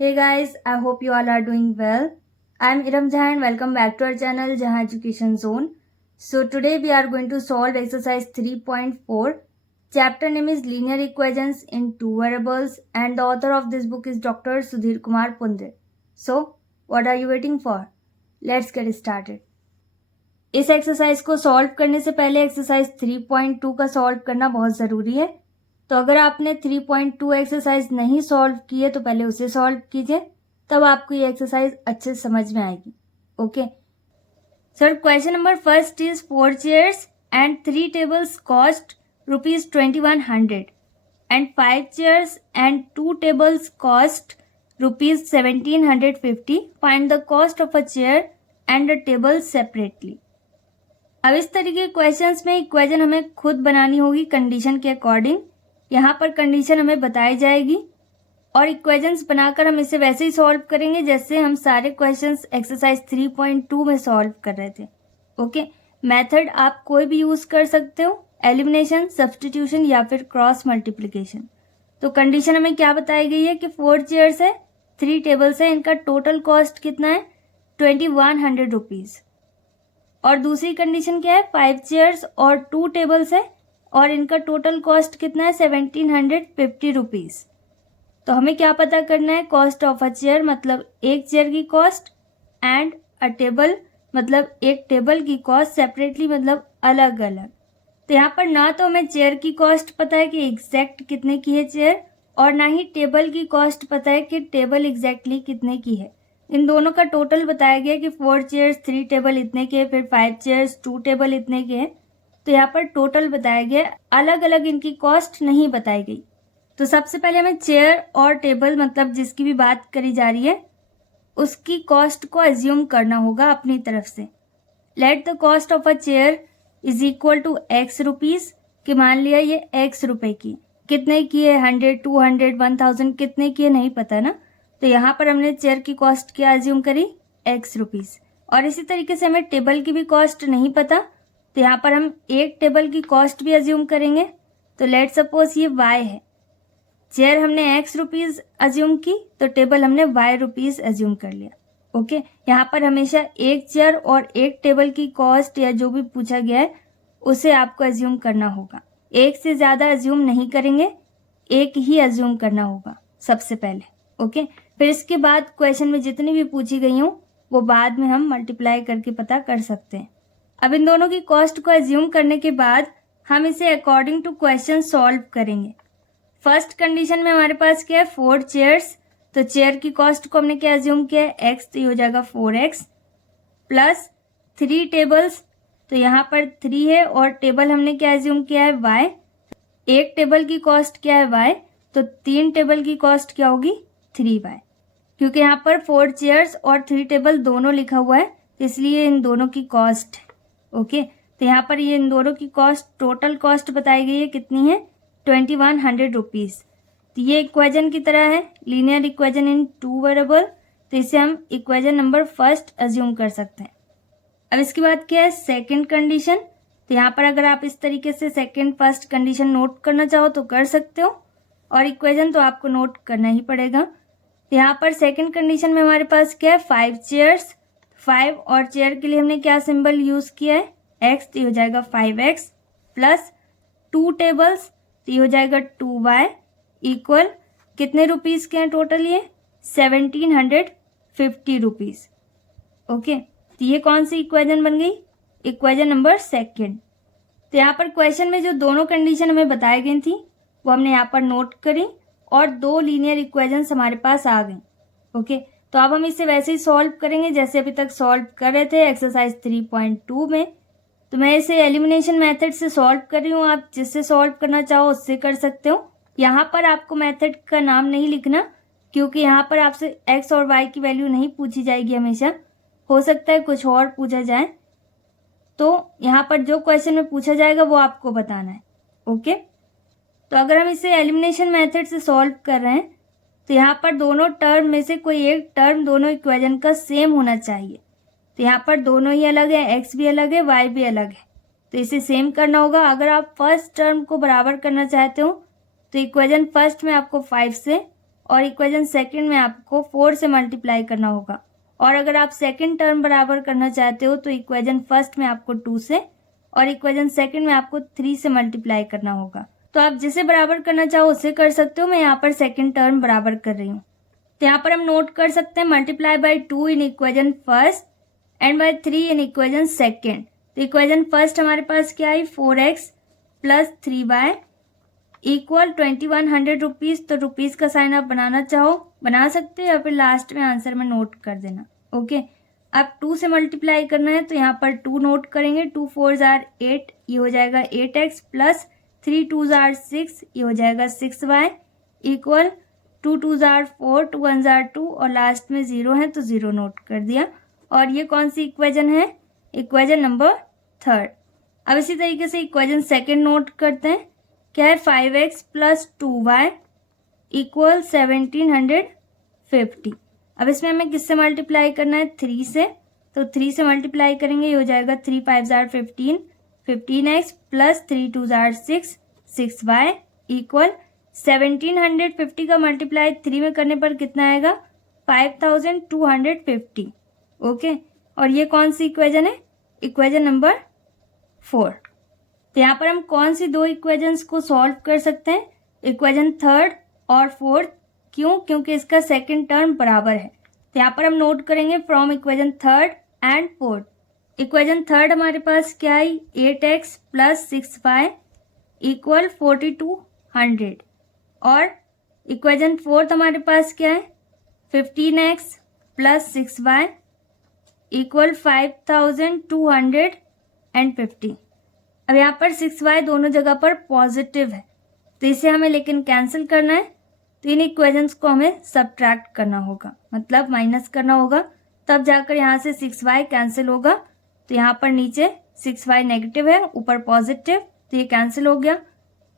Hey guys, I hope you all are doing well. I'm Iram Jha and welcome back to our channel Jaha Education Zone. So today we are going to solve exercise 3.4. Chapter name is Linear Equations in Two Variables and the author of this book is Dr. Sudhir Kumar Punde. So what are you waiting for? Let's get started. इस exercise को solve करने से पहले exercise 3.2 का solve करना बहुत ज़रूरी है। तो अगर आपने 3.2 एक्सरसाइज नहीं सॉल्व की है तो पहले उसे सॉल्व कीजिए, तब आपको ये एक्सरसाइज अच्छे से समझ में आएगी। Okay sir, question number first is 4 chairs and 3 tables cost ₹2100 and 5 chairs and 2 tables cost ₹1750. Find the cost of a chair and a table separately. अब इस तरीके के क्वेश्चंस में इक्वेशन हमें खुद बनानी होगी कंडीशन के अकॉर्डिंग। यहाँ पर कंडीशन हमें बताई जाएगी और इक्वेशंस बनाकर हम इसे वैसे ही सॉल्व करेंगे जैसे हम सारे क्वेश्चंस एक्सरसाइज 3.2 में सॉल्व कर रहे थे। ओके, मेथड आप कोई भी यूज कर सकते हो, एलिमिनेशन, सब्स्टिट्यूशन या फिर क्रॉस मल्टीप्लिकेशन। तो कंडीशन हमें क्या बताई गई है कि 4 चेयर्स है, 3 टेबल्स है, इनका टोटल कॉस्ट कितना है ₹2100। और दूसरी कंडीशन क्या है, 5 चेयर्स और 2 टेबल्स है और इनका टोटल कॉस्ट कितना है ₹1750। तो हमें क्या पता करना है, कॉस्ट ऑफ अ चेयर मतलब एक चेयर की कॉस्ट एंड अ टेबल मतलब एक टेबल की कॉस्ट सेपरेटली मतलब अलग अलग। तो यहाँ पर ना तो हमें चेयर की कॉस्ट पता है कि एग्जैक्ट कितने की है चेयर, और ना ही टेबल की कॉस्ट पता है कि टेबल एग्जैक्टली कितने की है। इन दोनों का टोटल बताया गया कि 4 चेयर्स 3 टेबल इतने के, फिर 5 चेयर्स 2 टेबल इतने के हैं। तो यहाँ पर टोटल बताया गया, अलग अलग इनकी कॉस्ट नहीं बताई गई। तो सबसे पहले हमें चेयर और टेबल मतलब जिसकी भी बात करी जा रही है उसकी कॉस्ट को अज्यूम करना होगा अपनी तरफ से। Let the cost of a chair is equal to x rupees, कि मान लिया ये x रुपए की, कितने की है 100, 200, 1000, कितने की है नहीं पता ना। तो यहाँ पर हमने चेयर की कॉस्ट क्या अज्यूम करी, x रुपीज। और इसी तरीके से हमें टेबल की भी कॉस्ट नहीं पता, तो यहाँ पर हम एक टेबल की कॉस्ट भी अज्यूम करेंगे। तो लेट सपोज ये y है, चेयर हमने x रुपीज अज्यूम की तो टेबल हमने y रुपीज अज्यूम कर लिया। ओके, यहाँ पर हमेशा एक चेयर और एक टेबल की कॉस्ट या जो भी पूछा गया है उसे आपको अज्यूम करना होगा। एक से ज़्यादा अज्यूम नहीं करेंगे, एक ही अज्यूम करना होगा सबसे पहले। ओके, फिर इसके बाद क्वेश्चन में जितनी भी पूछी गई हूँ वो बाद में हम मल्टीप्लाई करके पता कर सकते हैं। अब इन दोनों की कॉस्ट को अज्यूम करने के बाद हम इसे अकॉर्डिंग टू क्वेश्चन सॉल्व करेंगे। फर्स्ट कंडीशन में हमारे पास क्या है, 4 चेयर्स, तो चेयर की कॉस्ट को हमने क्या अज्यूम किया है x, तो ये हो जाएगा 4x प्लस 3 टेबल्स, तो यहाँ पर 3 है और टेबल हमने क्या अज्यूम किया है y। एक टेबल की कॉस्ट क्या है y, तो 3 टेबल की कॉस्ट क्या होगी 3y। क्योंकि यहाँ पर 4 चेयर्स और 3 टेबल दोनों लिखा हुआ है इसलिए इन दोनों की कॉस्ट है। ओके, तो यहाँ पर ये इन दोनों की कॉस्ट, टोटल कॉस्ट बताई गई है कितनी है ₹2100। तो ये इक्वेशन की तरह है, linear equation in two variable, तो इसे हम इक्वेशन नंबर फर्स्ट अज्यूम कर सकते हैं। अब इसके बाद क्या है, सेकंड कंडीशन। तो यहाँ पर अगर आप इस तरीके से सेकंड फर्स्ट कंडीशन नोट करना चाहो तो कर सकते हो, और इक्वेशन तो आपको नोट करना ही पड़ेगा। तो यहाँ पर सेकंड कंडीशन में हमारे पास क्या है, 5 चेयर्स, 5 और चेयर के लिए हमने क्या सिंबल यूज किया है x, तो ये हो जाएगा 5x प्लस 2 टेबल्स, तो ये हो जाएगा 2y इक्वल कितने रुपीज के हैं टोटल, ये ₹1750। ओके, तो ये कौन सी इक्वेशन बन गई, इक्वेशन नंबर सेकंड। तो यहाँ पर क्वेश्चन में जो दोनों कंडीशन हमें बताई गई थी वो हमने यहाँ पर नोट करी और 2 लीनियर इक्वेशंस हमारे पास आ गई। ओके, तो अब हम इसे वैसे ही सॉल्व करेंगे जैसे अभी तक सॉल्व कर रहे थे एक्सरसाइज 3.2 में। तो मैं इसे एलिमिनेशन मेथड से सॉल्व कर रही हूँ, आप जिससे सॉल्व करना चाहो उससे कर सकते हो। यहाँ पर आपको मेथड का नाम नहीं लिखना क्योंकि यहाँ पर आपसे x और y की वैल्यू नहीं पूछी जाएगी, हमेशा हो सकता है कुछ और पूछा जाए। तो यहाँ पर जो क्वेश्चन में पूछा जाएगा वो आपको बताना है। ओके, तो अगर हम इसे एलिमिनेशन मेथड से सॉल्व कर रहे हैं तो यहाँ पर दोनों टर्म में से कोई एक टर्म दोनों इक्वेशन का सेम होना चाहिए। तो यहाँ पर दोनों ही अलग है, x भी अलग है, y भी अलग है, तो इसे सेम करना होगा। अगर आप फर्स्ट टर्म को बराबर करना चाहते हो तो इक्वेशन फर्स्ट में आपको 5 से और इक्वेशन सेकंड में आपको 4 से मल्टीप्लाई करना होगा। और अगर आप सेकंड टर्म बराबर करना चाहते हो तो इक्वेशन फर्स्ट में आपको 2 से और इक्वेशन सेकंड में आपको 3 से मल्टीप्लाई करना होगा। तो आप जिसे बराबर करना चाहो उसे कर सकते हो। मैं यहाँ पर सेकंड टर्म बराबर कर रही हूँ। तो यहाँ पर हम नोट कर सकते हैं multiply by 2 in equation first and by 3 in equation second. तो इक्वेशन फर्स्ट हमारे पास क्या है, 4x plus 3y equal 2100 rupees. तो रुपीज का साइन आप बनाना चाहो बना सकते हो या फिर लास्ट में आंसर में नोट कर देना। ओके, अब 2 से मल्टीप्लाई करना है तो यहाँ पर 2 नोट करेंगे। 2 4 जार 8, ये हो जाएगा 8x प्लस 3 2 जार 6, ये हो जाएगा 6y इक्वल 2 2 जार 4, 2 1 जार 2 और लास्ट में 0 है तो 0 नोट कर दिया। और ये कौन सी इक्वेशन है, इक्वेशन नंबर थर्ड। अब इसी तरीके से इक्वेशन सेकंड नोट करते हैं। क्या है, 5x प्लस 2y इक्वल 1750। अब इसमें हमें किससे मल्टीप्लाई करना है, 3 से। तो 3 से मल्टीप्लाई करेंगे, ये हो जाएगा 3 5 jar 15, 15x plus 3 2 jar 6, 6y equal 1750 का मल्टीप्लाई 3 में करने पर कितना आएगा, 5250। ओके, और ये कौन सी इक्वेशन है, इक्वेशन नंबर 4। तो यहाँ पर हम कौन सी दो इक्वेशंस को सॉल्व कर सकते हैं, इक्वेशन थर्ड और फोर्थ। क्यों, क्योंकि इसका सेकंड टर्म बराबर है। तो यहाँ पर हम नोट करेंगे from equation third and fourth. Equation third हमारे पास क्या है, 8x प्लस 6y इक्वल 4200 और इक्वेशन फोर्थ हमारे पास क्या है, 15x प्लस 6y इक्वल 5250। अब यहाँ पर 6y दोनों जगह पर पॉजिटिव है तो इसे हमें लेकिन कैंसिल करना है। तो इन इक्वेशंस को हमें सब्ट्रैक्ट करना होगा, मतलब माइनस करना होगा, तब जाकर यहाँ से 6y कैंसिल होगा। तो यहाँ पर नीचे 6y नेगेटिव है, ऊपर पॉजिटिव, तो ये कैंसिल हो गया।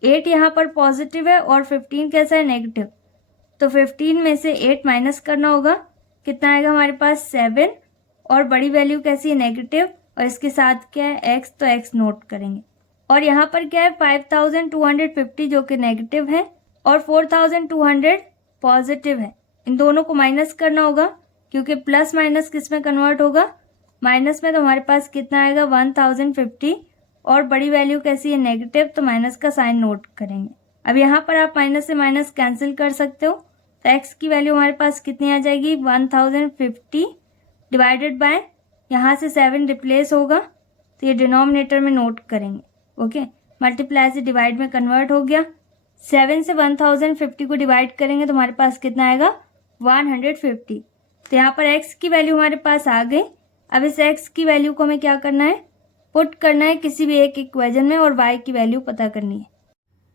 8 यहाँ पर पॉजिटिव है और 15 कैसा है, नेगेटिव। तो 15 में से 8 माइनस करना होगा, कितना आएगा हमारे पास 7 और बड़ी वैल्यू कैसी है, नेगेटिव, और इसके साथ क्या है, x, तो x नोट करेंगे। और यहाँ पर क्या है, 5250 जो कि नेगेटिव है और 4200 पॉजिटिव है। इन दोनों को माइनस करना होगा क्योंकि प्लस माइनस किस में कन्वर्ट होगा, माइनस में। तो हमारे पास कितना आएगा, 1050 और बड़ी वैल्यू कैसी है, नेगेटिव, तो माइनस का साइन नोट करेंगे। अब यहाँ पर आप माइनस से माइनस कैंसिल कर सकते हो। तो x की वैल्यू हमारे पास कितनी आ जाएगी, 1050 डिवाइडेड बाय, यहाँ से 7 रिप्लेस होगा तो ये डिनोमिनेटर में नोट करेंगे। ओके, मल्टीप्लाई से डिवाइड में कन्वर्ट हो गया। 7 से 1050 को डिवाइड करेंगे तो हमारे पास कितना आएगा, 150। तो यहाँ पर x की वैल्यू हमारे पास आ गई। अब इस x की वैल्यू को हमें क्या करना है, पुट करना है किसी भी एक इक्वेशन में और y की वैल्यू पता करनी है।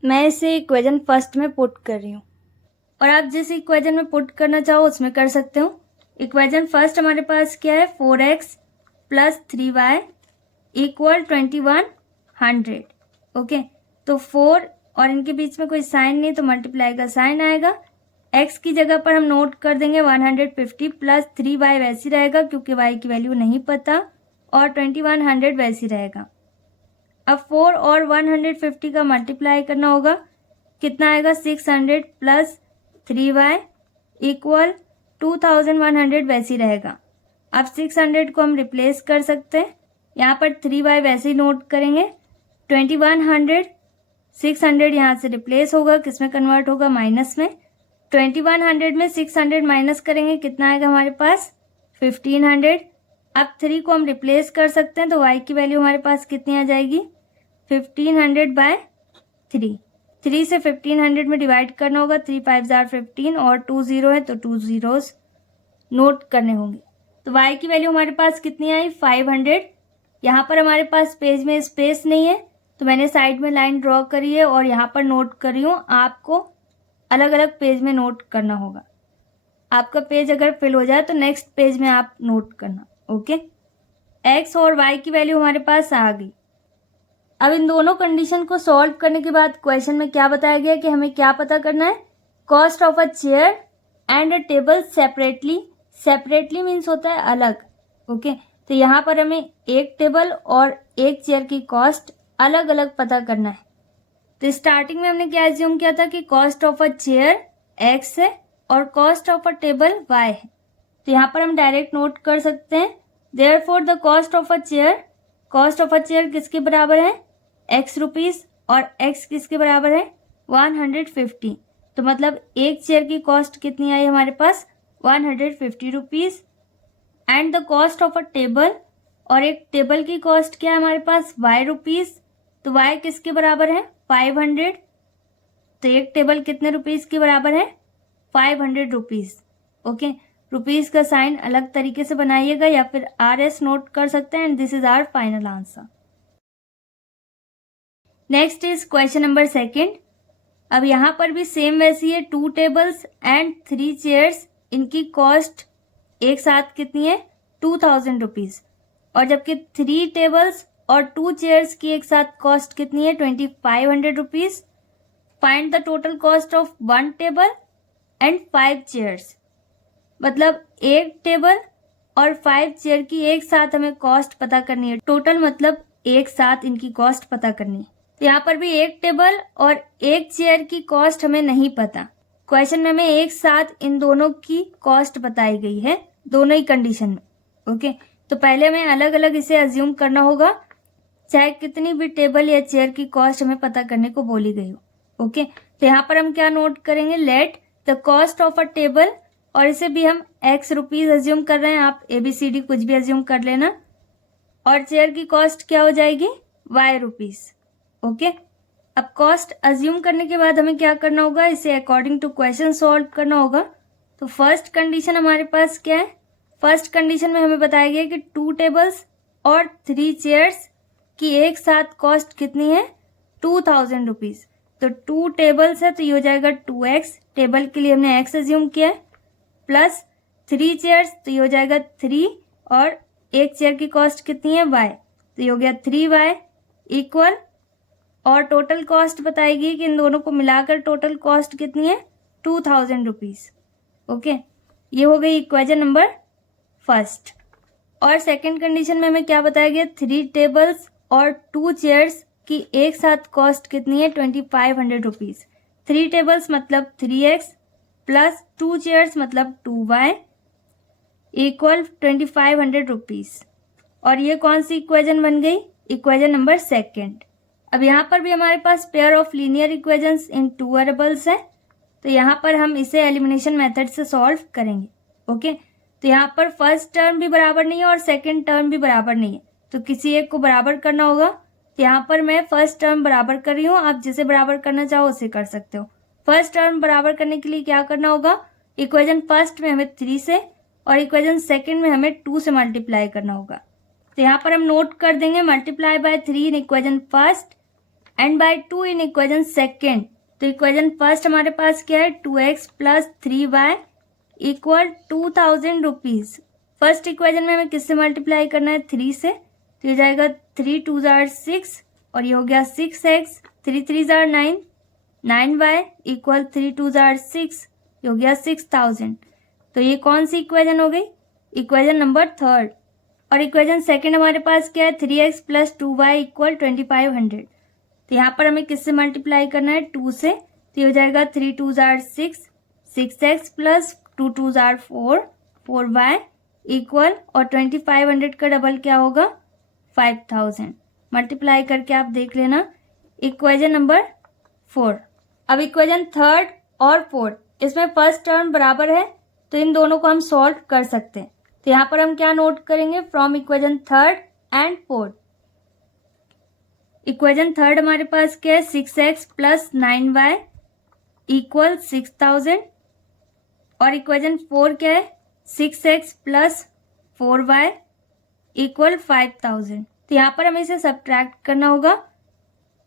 मैं इसे इक्वेशन फर्स्ट में पुट कर रही हूँ और आप जिस इक्वेशन में पुट करना चाहो उसमें कर सकते हो। इक्वेशन फर्स्ट हमारे पास क्या है, 4x plus 3y equal 2100। Okay, तो 4 और इनके बीच में कोई साइन नहीं तो मल्टीप्लाई का साइन आएगा। x की जगह पर हम नोट कर देंगे 150 प्लस 3y वैसी रहेगा क्योंकि y की वैल्यू नहीं पता और 2100 वैसी रहेगा। अब 4 और 150 का मल्टीप्लाई करना होगा, कितना आएगा, 600 प्लस 3y इक्वल 2100 वैसी रहेगा। अब 600 को हम रिप्लेस कर सकते हैं, यहाँ पर 3y वैसे ही नोट करेंगे। 2100 600 यहाँ से रिप्लेस होगा, किस में कन्वर्ट होगा, माइनस में। 2100 में 600 माइनस करेंगे, कितना आएगा हमारे पास, 1500। अब 3 को हम रिप्लेस कर सकते हैं तो y की वैल्यू हमारे पास कितनी आ जाएगी, 1500 बाय 3। 3 से 1500 में डिवाइड करना होगा, 3 5 जार 15 और 2 0 है तो 2 zeros नोट करने होंगे। तो y की वैल्यू हमारे पास कितनी आई, 500। यहाँ पर हमारे पास पेज में स्पेस नहीं है तो मैंने साइड में लाइन ड्रॉ करी है और यहाँ पर नोट कर रही हूँ। आपको अलग अलग पेज में नोट करना होगा। आपका पेज अगर फिल हो जाए तो नेक्स्ट पेज में आप नोट करना। ओके, x और y की वैल्यू हमारे पास आ गई। अब इन दोनों कंडीशन को सॉल्व करने के बाद क्वेश्चन में क्या बताया गया कि हमें क्या पता करना है, cost of a chair and a table separately. Separately means होता है अलग। ओके, तो यहाँ पर हमें एक टेबल और एक चेयर की कॉस्ट अलग अलग पता करना है। तो स्टार्टिंग में हमने क्या एज्यूम किया था कि cost of a chair x है और cost of a table y है। तो यहाँ पर हम डायरेक्ट नोट कर सकते हैं, therefore the cost of a chair किसके बराबर है, x रुपीज, और x किसके बराबर है, 150। तो मतलब एक चेयर की कॉस्ट कितनी आई हमारे पास, 150 rupees. And the cost of a table, और एक टेबल की कॉस्ट क्या है हमारे पास, y रुपीज। तो y किसके बराबर है, 500। तो एक टेबल कितने रुपीज के बराबर है, 500 रुपीज। ओके, रुपीज का साइन अलग तरीके से बनाइएगा या फिर RS नोट कर सकते हैं। And this is our final answer. Next is question number 2। अब यहाँ पर भी सेम वैसी है, 2 टेबल्स एंड 3 चेयर्स, इनकी कॉस्ट एक साथ कितनी है, 2000 रुपीज। और जबकि 3 टेबल्स और 2 चेयर्स की एक साथ कॉस्ट कितनी है, 2500 rupees. Find the total cost of 1 table and 5 chairs. मतलब एक टेबल और 5 चेयर की एक साथ हमें कॉस्ट पता करनी है, टोटल मतलब एक साथ इनकी कॉस्ट पता करनी है। तो यहाँ पर भी एक टेबल और एक चेयर की कॉस्ट हमें नहीं पता। क्वेश्चन में हमें एक साथ इन दोनों की कॉस्ट बताई गई है, दोनों ही कंडीशन में। ओके, तो पहले हमें अलग अलग इसे अज्यूम करना होगा, चाहे कितनी भी टेबल या चेयर की कॉस्ट हमें पता करने को बोली गई हो। ओके, तो यहाँ पर हम क्या नोट करेंगे, late the cost of a table, और इसे भी हम x रुपीज अज्यूम कर रहे हैं, आप ABCD कुछ भी अज्यूम कर लेना। और चेयर की कॉस्ट क्या हो जाएगी, y रुपीज। ओके, अब कॉस्ट अज्यूम करने के बाद हमें क्या करना होगा, इसे अकॉर्डिंग टू क्वेश्चन सॉल्व करना होगा। तो फर्स्ट कंडीशन हमारे पास क्या है, फर्स्ट कंडीशन में हमें बताया गया कि 2 टेबल्स और 3 चेयर्स की एक साथ कॉस्ट कितनी है, 2000 रुपीज। तो 2 टेबल्स है तो ये हो जाएगा 2x, टेबल के लिए हमने x अज्यूम किया है, प्लस 3 चेयर्स तो ये हो जाएगा 3, और एक चेयर की कॉस्ट कितनी है, y, तो ये हो गया 3y इक्वल, और टोटल कॉस्ट बताएगी कि इन दोनों को मिलाकर टोटल कॉस्ट कितनी है, 2000 रुपीज। ओके, ये हो गई इक्वेशन नंबर फर्स्ट। और सेकंड कंडीशन में हमें क्या बताया गया, 3 टेबल्स और 2 चेयर्स की एक साथ कॉस्ट कितनी है, 2500 रुपीज। 3 टेबल्स मतलब 3x प्लस 2 चेयर्स मतलब 2y इक्वल 2500 रुपीज। और ये कौन सी इक्वेशन बन गई, इक्वेशन नंबर 2। अब यहाँ पर भी हमारे पास pair of linear equations in 2 variables है, तो यहाँ पर हम इसे एलिमिनेशन मेथड से सॉल्व करेंगे। ओके, तो यहाँ पर फर्स्ट टर्म भी बराबर नहीं है और सेकंड टर्म भी बराबर नहीं है, तो किसी एक को बराबर करना होगा। तो यहाँ पर मैं फर्स्ट टर्म बराबर कर रही हूँ, आप जिसे बराबर करना चाहो उसे कर सकते हो। फर्स्ट टर्म बराबर करने के लिए क्या करना होगा, इक्वेशन फर्स्ट में हमें 3 से और इक्वेशन सेकंड में हमें 2 से मल्टीप्लाई करना होगा। तो यहाँ पर हम नोट कर देंगे, multiply by 3 in equation first and by 2 in equation second. तो इक्वेशन फर्स्ट हमारे पास क्या है, 2x plus 3y equal 2000 rupees. First equation में हमें किससे मल्टीप्लाई करना है, 3 से, तो ये जाएगा 3 2 6 और ये हो गया 6x, 3 3 9, 9y इक्वल 3 2 6, ये हो गया 6000। तो ये कौन सी इक्वेशन हो गई, इक्वेशन नंबर थर्ड। और इक्वेशन सेकंड हमारे पास क्या है, 3x प्लस 2y इक्वल 2500। तो यहाँ पर हमें किससे मल्टीप्लाई करना है, 2 से, तो ये हो जाएगा 3 2 6, 6x प्लस 2 2 4, 4y इक्वल, और 2500 का डबल क्या होगा, 5000। मल्टीप्लाई करके आप देख लेना, इक्वेशन नंबर 4। अब इक्वेशन थर्ड और फोर्थ, इसमें फर्स्ट टर्म बराबर है तो इन दोनों को हम सॉल्व कर सकते हैं। तो यहाँ पर हम क्या नोट करेंगे, from equation third and fourth. Equation third हमारे पास क्या है, 6x प्लस 9y इक्वल 6000, और इक्वेशन 4 क्या है, 6x प्लस 4y इक्वल 5000। तो यहाँ पर हमें इसे सब्ट्रैक्ट करना होगा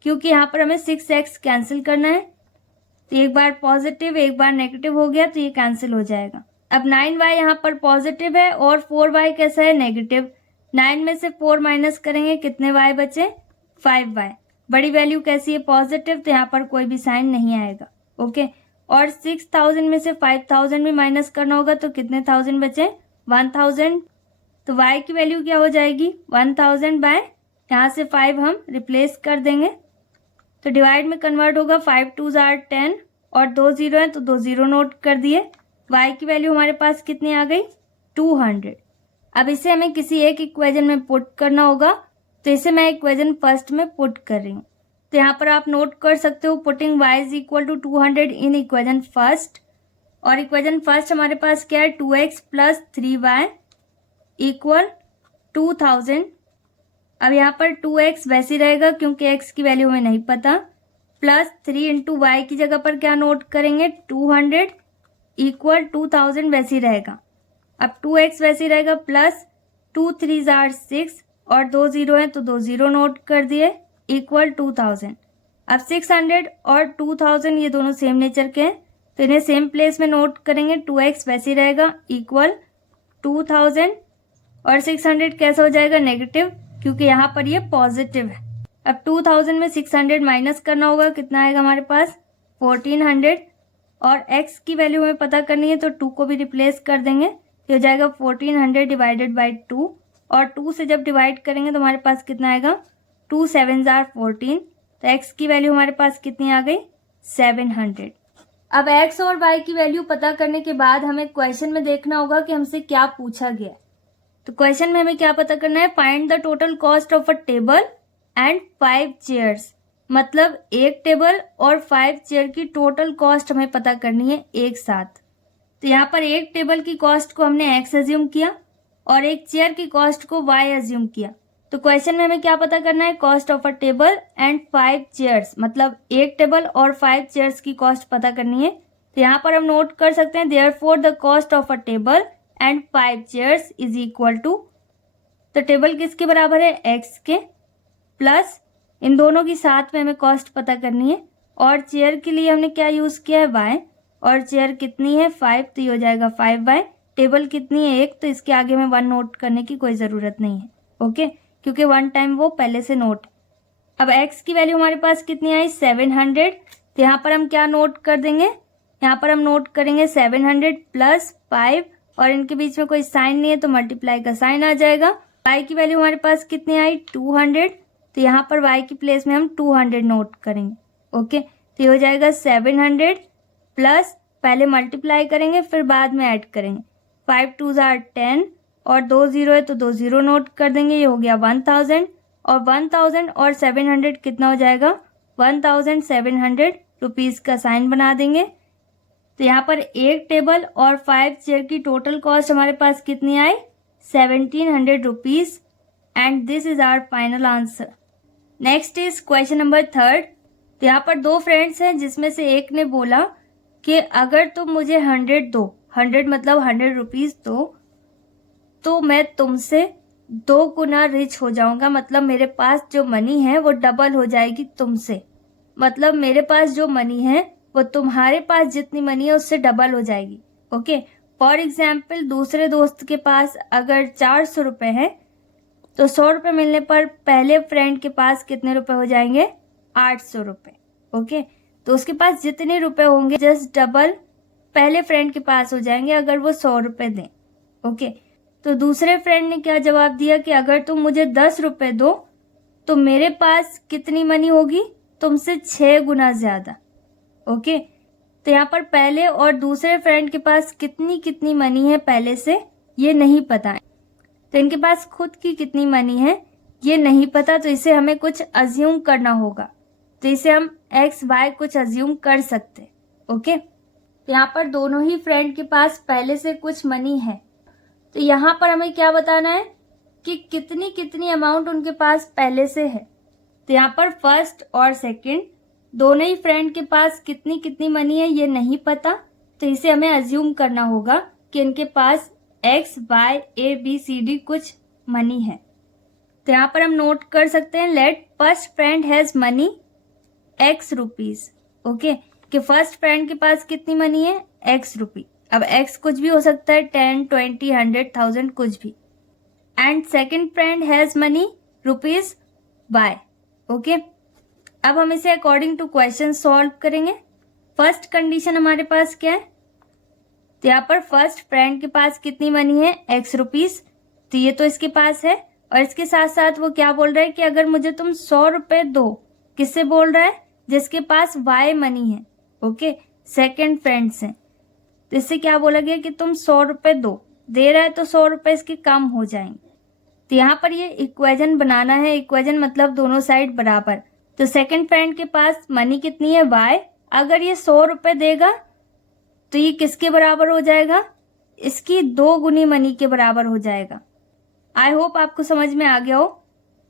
क्योंकि यहाँ पर हमें 6x कैंसिल करना है। तो एक बार पॉजिटिव एक बार नेगेटिव हो गया तो ये कैंसिल हो जाएगा। अब 9y यहाँ पर पॉजिटिव है और 4y कैसा है, नेगेटिव। 9 में से 4 माइनस करेंगे, कितने y बचे, 5y। बड़ी वैल्यू कैसी है, पॉजिटिव, तो यहाँ पर कोई भी साइन नहीं आएगा। ओके, और 6000 में से 5000 भी माइनस करना होगा तो कितने थाउजेंड बचे, 1000। तो y की वैल्यू क्या हो जाएगी, 1000 बाय, यहाँ से 5 हम रिप्लेस कर देंगे तो डिवाइड में कन्वर्ट होगा, 5 2 10 और 2 0 है तो 2 0 नोट कर दिए। y की वैल्यू हमारे पास कितनी आ गई 200। अब इसे हमें किसी एक इक्वेशन में पुट करना होगा, तो इसे मैं इक्वेशन फर्स्ट में पुट कर रही हूँ। तो यहाँ पर आप नोट कर सकते हो putting y is equal to 200 in equation first. और इक्वेशन फर्स्ट हमारे पास क्या है 2x प्लस 3y इक्वल 2000। अब यहाँ पर 2x वैसे ही रहेगा क्योंकि x की वैल्यू हमें नहीं पता, प्लस 3 इंटू वाई की जगह पर क्या नोट करेंगे 200 इक्वल 2000 वैसे ही रहेगा। अब 2x वैसे ही रहेगा प्लस 2 3 जार 6 और 2 0 है तो 2 0 नोट कर दिए इक्वल 2000। अब 600 और 2000 ये दोनों सेम नेचर के हैं तो इन्हें सेम प्लेस में नोट करेंगे। 2x वैसे ही रहेगा इक्वल 2000 और 600 कैसा हो जाएगा नेगेटिव क्योंकि यहाँ पर ये पॉजिटिव है। अब 2000 में 600 माइनस करना होगा, कितना आएगा हमारे पास 1400 और x की वैल्यू हमें पता करनी है तो 2 को भी रिप्लेस कर देंगे, ये हो जाएगा 1400 डिवाइडेड बाई 2 और 2 से जब डिवाइड करेंगे तो हमारे पास कितना आएगा 2 7 जार 14। तो x की वैल्यू हमारे पास कितनी आ गई 700। अब x और y की वैल्यू पता करने के बाद हमें क्वेश्चन में देखना होगा कि हमसे क्या पूछा गया। तो क्वेश्चन में हमें क्या पता करना है find the total cost of a table and 5 chairs, मतलब एक टेबल और 5 चेयर की टोटल कॉस्ट हमें पता करनी है एक साथ। तो यहाँ पर एक टेबल की कॉस्ट को हमने x एज्यूम किया और एक चेयर की कॉस्ट को y एज्यूम किया। तो क्वेश्चन में हमें क्या पता करना है cost of a table and 5 chairs, मतलब एक टेबल और 5 चेयर्स की कॉस्ट पता करनी है। तो यहाँ पर हम नोट कर सकते हैं therefore the cost of a table and 5 chairs is equal to, तो टेबल किसके बराबर है x के, प्लस इन दोनों की साथ में हमें कॉस्ट पता करनी है और चेयर के लिए हमने क्या यूज किया है y और चेयर कितनी है 5 तो ये हो जाएगा 5y। टेबल कितनी है 1 तो इसके आगे में 1 नोट करने की कोई ज़रूरत नहीं है, ओके, क्योंकि 1 टाइम वो पहले से नोट। अब x की वैल्यू हमारे पास कितनी आई 700, तो यहाँ पर हम क्या नोट कर देंगे, यहाँ पर हम नोट करेंगे 700 प्लस 5 और इनके बीच में कोई साइन नहीं है तो मल्टीप्लाई का साइन आ जाएगा। y की वैल्यू हमारे पास कितनी आई 200, तो यहाँ पर y की प्लेस में हम 200 नोट करेंगे, ओके। तो ये हो जाएगा 700 प्लस पहले मल्टीप्लाई करेंगे फिर बाद में ऐड करेंगे, 5 2 जार 10 और 2 0 है तो 2 0 नोट कर देंगे, ये हो गया 1000 और 1000 और 700 कितना हो जाएगा 1700 रुपीज़ का साइन बना देंगे। तो यहाँ पर एक टेबल और 5 चेयर की टोटल कॉस्ट हमारे पास कितनी आई 1700 rupees and this is our final answer. Next is question number 3। तो यहाँ पर 2 फ्रेंड्स हैं जिसमें से एक ने बोला कि अगर तुम मुझे 100 दो, 100 मतलब 100 रुपीज़ दो, तो मैं तुमसे 2 गुना रिच हो जाऊंगा, मतलब मेरे पास जो मनी है वो डबल हो जाएगी तुमसे, मतलब मेरे पास जो मनी है वो तुम्हारे पास जितनी मनी है उससे डबल हो जाएगी, ओके। फॉर एग्जाम्पल दूसरे दोस्त के पास अगर 400 रुपये है तो 100 रुपये मिलने पर पहले फ्रेंड के पास कितने रुपए हो जाएंगे 800 रुपये, ओके। तो उसके पास जितने रुपए होंगे जस्ट डबल पहले फ्रेंड के पास हो जाएंगे अगर वो 100 रुपये दें, ओके। तो दूसरे फ्रेंड ने क्या जवाब दिया कि अगर तुम मुझे 10 रुपये दो तो मेरे पास कितनी मनी होगी तुमसे 6 गुना ज़्यादा, ओके। तो यहाँ पर पहले और दूसरे फ्रेंड के पास कितनी कितनी मनी है पहले से ये नहीं पता है, तो इनके पास खुद की कितनी मनी है ये नहीं पता, तो इसे हमें कुछ अज्यूम करना होगा। तो इसे हम एक्स वाई कुछ अज्यूम कर सकते, ओके। तो यहाँ पर दोनों ही फ्रेंड के पास पहले से कुछ मनी है, तो यहाँ पर हमें क्या बताना है कि कितनी कितनी अमाउंट उनके पास पहले से है। तो यहाँ पर फर्स्ट और सेकंड दोनों ही फ्रेंड के पास कितनी कितनी मनी है ये नहीं पता, तो इसे हमें अज्यूम करना होगा कि इनके पास X Y A B C D कुछ मनी है। तो यहाँ पर हम नोट कर सकते हैं let first friend has money X rupees, okay, कि फर्स्ट फ्रेंड के पास कितनी मनी है एक्स रुपी। अब एक्स कुछ भी हो सकता है 10 20 100 1000 कुछ भी। And second friend has money rupees y, okay. अब हम इसे अकॉर्डिंग टू क्वेश्चन सॉल्व करेंगे। फर्स्ट कंडीशन हमारे पास क्या है, तो यहाँ पर फर्स्ट फ्रेंड के पास कितनी मनी है एक्स रुपीज, तो ये तो इसके पास है और इसके साथ साथ वो क्या बोल रहा है कि अगर मुझे तुम 100 रुपये दो, किससे बोल रहा है जिसके पास वाई मनी है, ओके, सेकेंड फ्रेंड से। तो इससे क्या बोला गया कि तुम 100 रुपये दे रहा है तो 100 रुपये इसके कम हो जाएंगे। तो यहाँ पर ये इक्वेशन बनाना है, इक्वेशन मतलब दोनों साइड बराबर। तो सेकंड फ्रेंड के पास मनी कितनी है y, अगर ये 100 रुपये देगा तो ये किसके बराबर हो जाएगा, इसकी 2 गुनी मनी के बराबर हो जाएगा। आई होप आपको समझ में आ गया हो।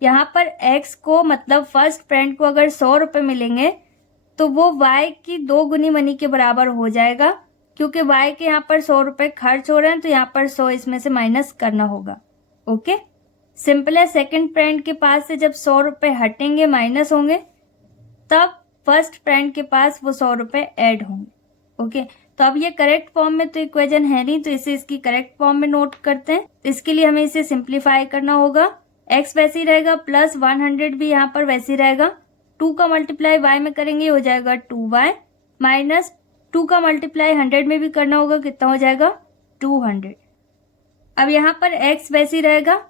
यहाँ पर x को मतलब फर्स्ट फ्रेंड को अगर 100 रुपये मिलेंगे तो वो y की 2 गुनी मनी के बराबर हो जाएगा, क्योंकि y के यहाँ पर 100 रुपये खर्च हो रहे हैं तो यहाँ पर 100 इसमें से माइनस करना होगा। ओके, सिंपल है। सेकंड फ्रेंड के पास से जब 100 रुपये हटेंगे, माइनस होंगे, तब फर्स्ट फ्रेंड के पास वो 100 रुपये ऐड होंगे। ओके, तो अब ये करेक्ट फॉर्म में तो इक्वेशन है नहीं, तो इसे इसकी करेक्ट फॉर्म में नोट करते हैं। तो इसके लिए हमें इसे सिंप्लीफाई करना होगा। x वैसे ही रहेगा प्लस 100 भी यहाँ पर वैसे ही रहेगा। 2 का मल्टीप्लाई y में करेंगे हो जाएगा 2y, माइनस 2 का मल्टीप्लाई 100 में भी करना होगा, कितना हो जाएगा 200। अब यहाँ पर x वैसे ही रहेगा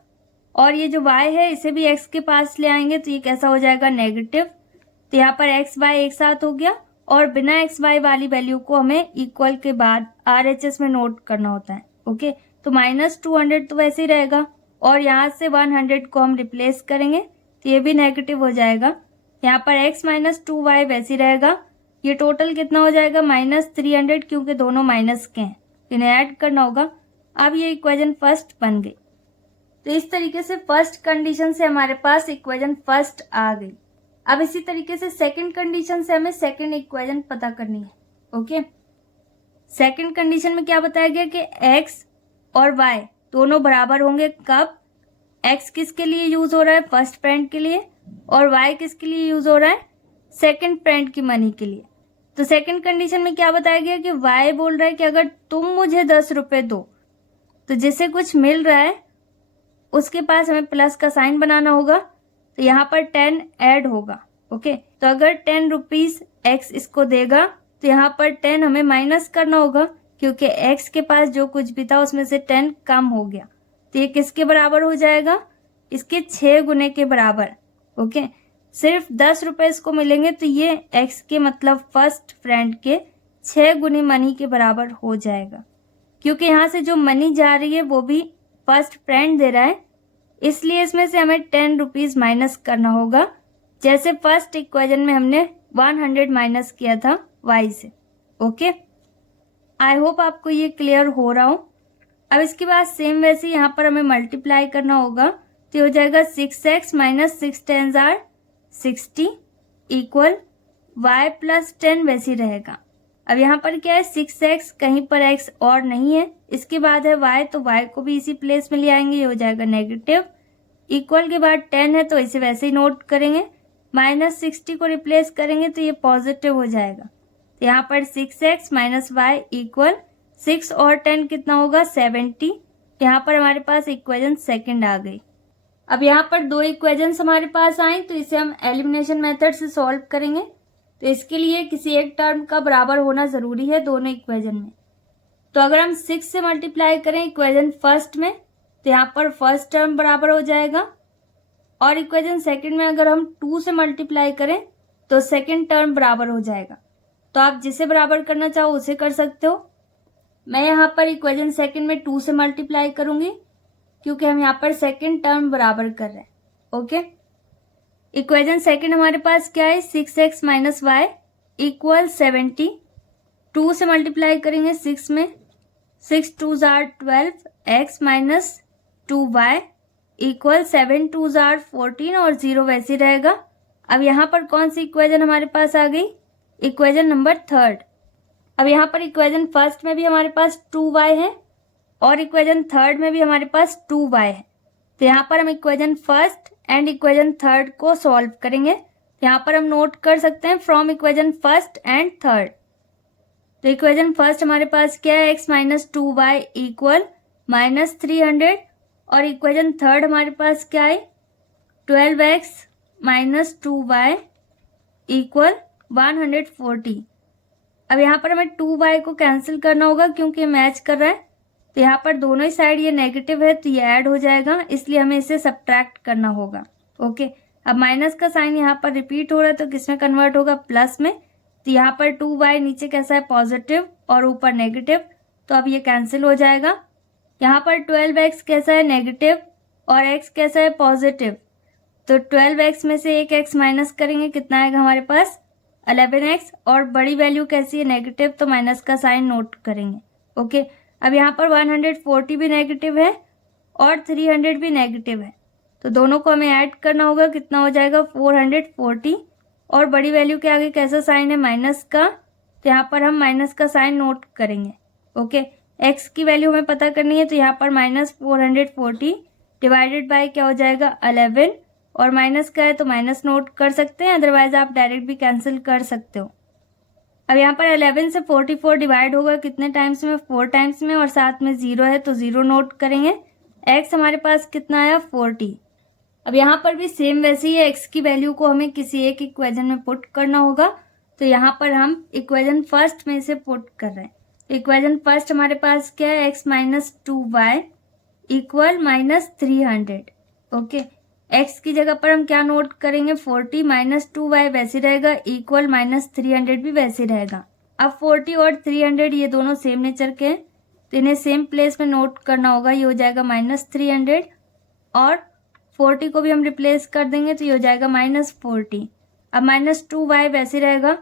और ये जो y है इसे भी x के पास ले आएंगे तो ये कैसा हो जाएगा नेगेटिव। तो यहाँ पर x y एक साथ हो गया और बिना x y वाली वैल्यू को हमें इक्वल के बाद RHS में नोट करना होता है। ओके, तो माइनस 200 तो वैसे ही रहेगा और यहाँ से 100 को हम रिप्लेस करेंगे तो ये भी नेगेटिव हो जाएगा। यहाँ पर x माइनस 2y वैसे ही रहेगा। ये टोटल कितना हो जाएगा माइनस 300, क्योंकि दोनों माइनस के हैं, इन्हें ऐड करना होगा। अब ये इक्वेशन फर्स्ट बन गई। तो इस तरीके से फर्स्ट कंडीशन से हमारे पास इक्वेशन फर्स्ट आ गई। अब इसी तरीके से सेकंड कंडीशन से हमें सेकंड इक्वेशन पता करनी है। ओके, सेकंड कंडीशन में क्या बताया गया कि x और y दोनों बराबर होंगे। कब? x किसके लिए यूज हो रहा है, फर्स्ट फ्रेंड के लिए, और y किसके लिए यूज हो रहा है, सेकंड फ्रेंड की मनी के लिए। तो सेकंड कंडीशन में क्या बताया गया कि y बोल रहा है कि अगर तुम मुझे 10 रुपये दो, तो जिसे कुछ मिल रहा है उसके पास हमें प्लस का साइन बनाना होगा, तो यहाँ पर 10 ऐड होगा। ओके, तो अगर 10 रुपीज x इसको देगा तो यहाँ पर 10 हमें माइनस करना होगा, क्योंकि x के पास जो कुछ भी था उसमें से 10 कम हो गया। तो ये किसके बराबर हो जाएगा, इसके 6 गुने के बराबर। ओके, सिर्फ 10 रुपये इसको मिलेंगे तो ये x के मतलब फर्स्ट फ्रेंड के 6 गुनी मनी के बराबर हो जाएगा, क्योंकि यहाँ से जो मनी जा रही है वो भी फर्स्ट फ्रेंड दे रहा है, इसलिए इसमें से हमें 10 रुपीज माइनस करना होगा, जैसे फर्स्ट इक्वेशन में हमने 100 माइनस किया था y से। ओके, आई होप आपको ये क्लियर हो रहा हो। अब इसके बाद सेम वैसे यहाँ पर हमें मल्टीप्लाई करना होगा, तो हो जाएगा 6x minus 6 10 or 60 equal y plus 10 वैसे ही रहेगा। अब यहाँ पर क्या है 6x, कहीं पर x और नहीं है, इसके बाद है y, तो y को भी इसी प्लेस में ले आएंगे, ये हो जाएगा नेगेटिव। इक्वल के बाद 10 है तो इसे वैसे ही नोट करेंगे, माइनस 60 को रिप्लेस करेंगे तो ये पॉजिटिव हो जाएगा। तो यहाँ पर 6x माइनस y इक्वल 6 और 10 कितना होगा 70। यहाँ पर हमारे पास इक्वेशन सेकंड आ गई। अब यहाँ पर 2 इक्वेशंस हमारे पास आई, तो इसे हम एलिमिनेशन मेथड से सॉल्व करेंगे। तो इसके लिए किसी एक टर्म का बराबर होना जरूरी है दोनों इक्वेशन में। तो अगर हम 6 से मल्टीप्लाई करें इक्वेशन फर्स्ट में, तो यहाँ पर फर्स्ट टर्म बराबर हो जाएगा, और इक्वेशन सेकंड में अगर हम 2 से मल्टीप्लाई करें तो सेकंड टर्म बराबर हो जाएगा। तो आप जिसे बराबर करना चाहो उसे कर सकते हो। मैं यहाँ पर इक्वेशन सेकंड में 2 से मल्टीप्लाई करूंगी, क्योंकि हम यहाँ पर सेकंड टर्म बराबर कर रहे हैं। ओके, इक्वेशन सेकंड हमारे पास क्या है 6x माइनस वाई इक्वल 70। 2 से मल्टीप्लाई करेंगे 6 में, 6 2 jar 12 x minus 2y equal 7 2 jar 14 और 0 वैसे रहेगा। अब यहाँ पर कौन सी इक्वेशन हमारे पास आ गई, इक्वेशन नंबर थर्ड। अब यहाँ पर इक्वेशन फर्स्ट में भी हमारे पास 2y है और इक्वेशन थर्ड में भी हमारे पास 2y है। तो यहाँ पर हम equation first and equation third को सॉल्व करेंगे। यहाँ पर हम नोट कर सकते हैं from equation first and third. तो इक्वेशन फर्स्ट हमारे पास क्या है x minus 2y equal minus 300, और इक्वेशन थर्ड हमारे पास क्या है 12x माइनस 2y इक्वल 140। अब यहाँ पर हमें 2y को कैंसिल करना होगा क्योंकि मैच कर रहा है, तो यहाँ पर दोनों ही साइड ये नेगेटिव है तो ये ऐड हो जाएगा, इसलिए हमें इसे सब्ट्रैक्ट करना होगा। ओके, अब माइनस का साइन यहाँ पर रिपीट हो रहा है तो किसमें कन्वर्ट होगा, प्लस में। तो यहाँ पर 2y नीचे कैसा है पॉजिटिव और ऊपर नेगेटिव, तो अब ये कैंसिल हो जाएगा। यहाँ पर 12x कैसा है, नेगेटिव, और x कैसा है, पॉजिटिव। तो 12x में से एक x माइनस करेंगे, कितना आएगा हमारे पास, 11x, और बड़ी वैल्यू कैसी है, नेगेटिव, तो माइनस का साइन नोट करेंगे। ओके, अब यहाँ पर 140 भी नेगेटिव है और 300 भी नेगेटिव है, तो दोनों को हमें ऐड करना होगा, कितना हो जाएगा, 440, और बड़ी वैल्यू के आगे कैसा साइन है, माइनस का, तो यहाँ पर हम माइनस का साइन नोट करेंगे। ओके, x की वैल्यू हमें पता करनी है, तो यहाँ पर -440 डिवाइडेड बाय क्या हो जाएगा, 11, और माइनस का है तो माइनस नोट कर सकते हैं, अदरवाइज आप डायरेक्ट भी कैंसिल कर सकते हो। अब यहाँ पर 11 से 44 डिवाइड होगा कितने टाइम्स में, 4 टाइम्स में, और साथ में 0 है तो 0 नोट करेंगे। x हमारे पास कितना आया, 40। अब यहाँ पर भी सेम वैसे ही है, x की वैल्यू को हमें किसी एक इक्वेशन में पुट करना होगा, तो यहाँ पर हम इक्वेशन फर्स्ट में से पुट कर रहे हैं। इक्वेशन फर्स्ट हमारे पास क्या है, x minus 2y equal -300। Okay, x की जगह पर हम क्या नोट करेंगे, 40 माइनस 2y वैसे रहेगा, इक्वल -300 भी वैसे रहेगा। अब 40 और 300 ये दोनों सेम नेचर के हैं, तो इन्हें सेम प्लेस में नोट करना होगा, ये हो जाएगा -300, और 40 को भी हम रिप्लेस कर देंगे तो ये हो जाएगा -40। अब -2y वैसे रहेगा,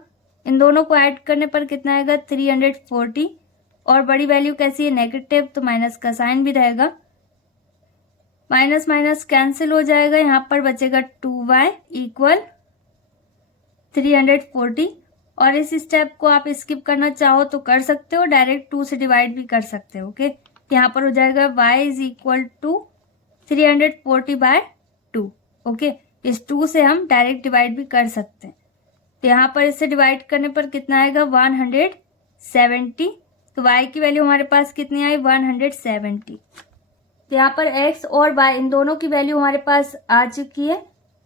इन दोनों को ऐड करने पर कितना आएगा, 340, और बड़ी वैल्यू कैसी है, नेगेटिव, तो माइनस का साइन भी रहेगा, माइनस माइनस कैंसिल हो जाएगा, यहाँ पर बचेगा 2y इक्वल 340, और इस स्टेप को आप स्किप करना चाहो तो कर सकते हो, डायरेक्ट 2 से डिवाइड भी कर सकते हो। ओके, यहाँ पर हो जाएगा y is equal to 340/2। Okay, इस 2 से हम डायरेक्ट डिवाइड भी कर सकते हैं, तो यहाँ पर इससे डिवाइड करने पर कितना आएगा, 170, तो y की वैल्यू हमारे पास कितनी आई, 170। तो यहाँ पर x और y इन दोनों की वैल्यू हमारे पास आ चुकी है,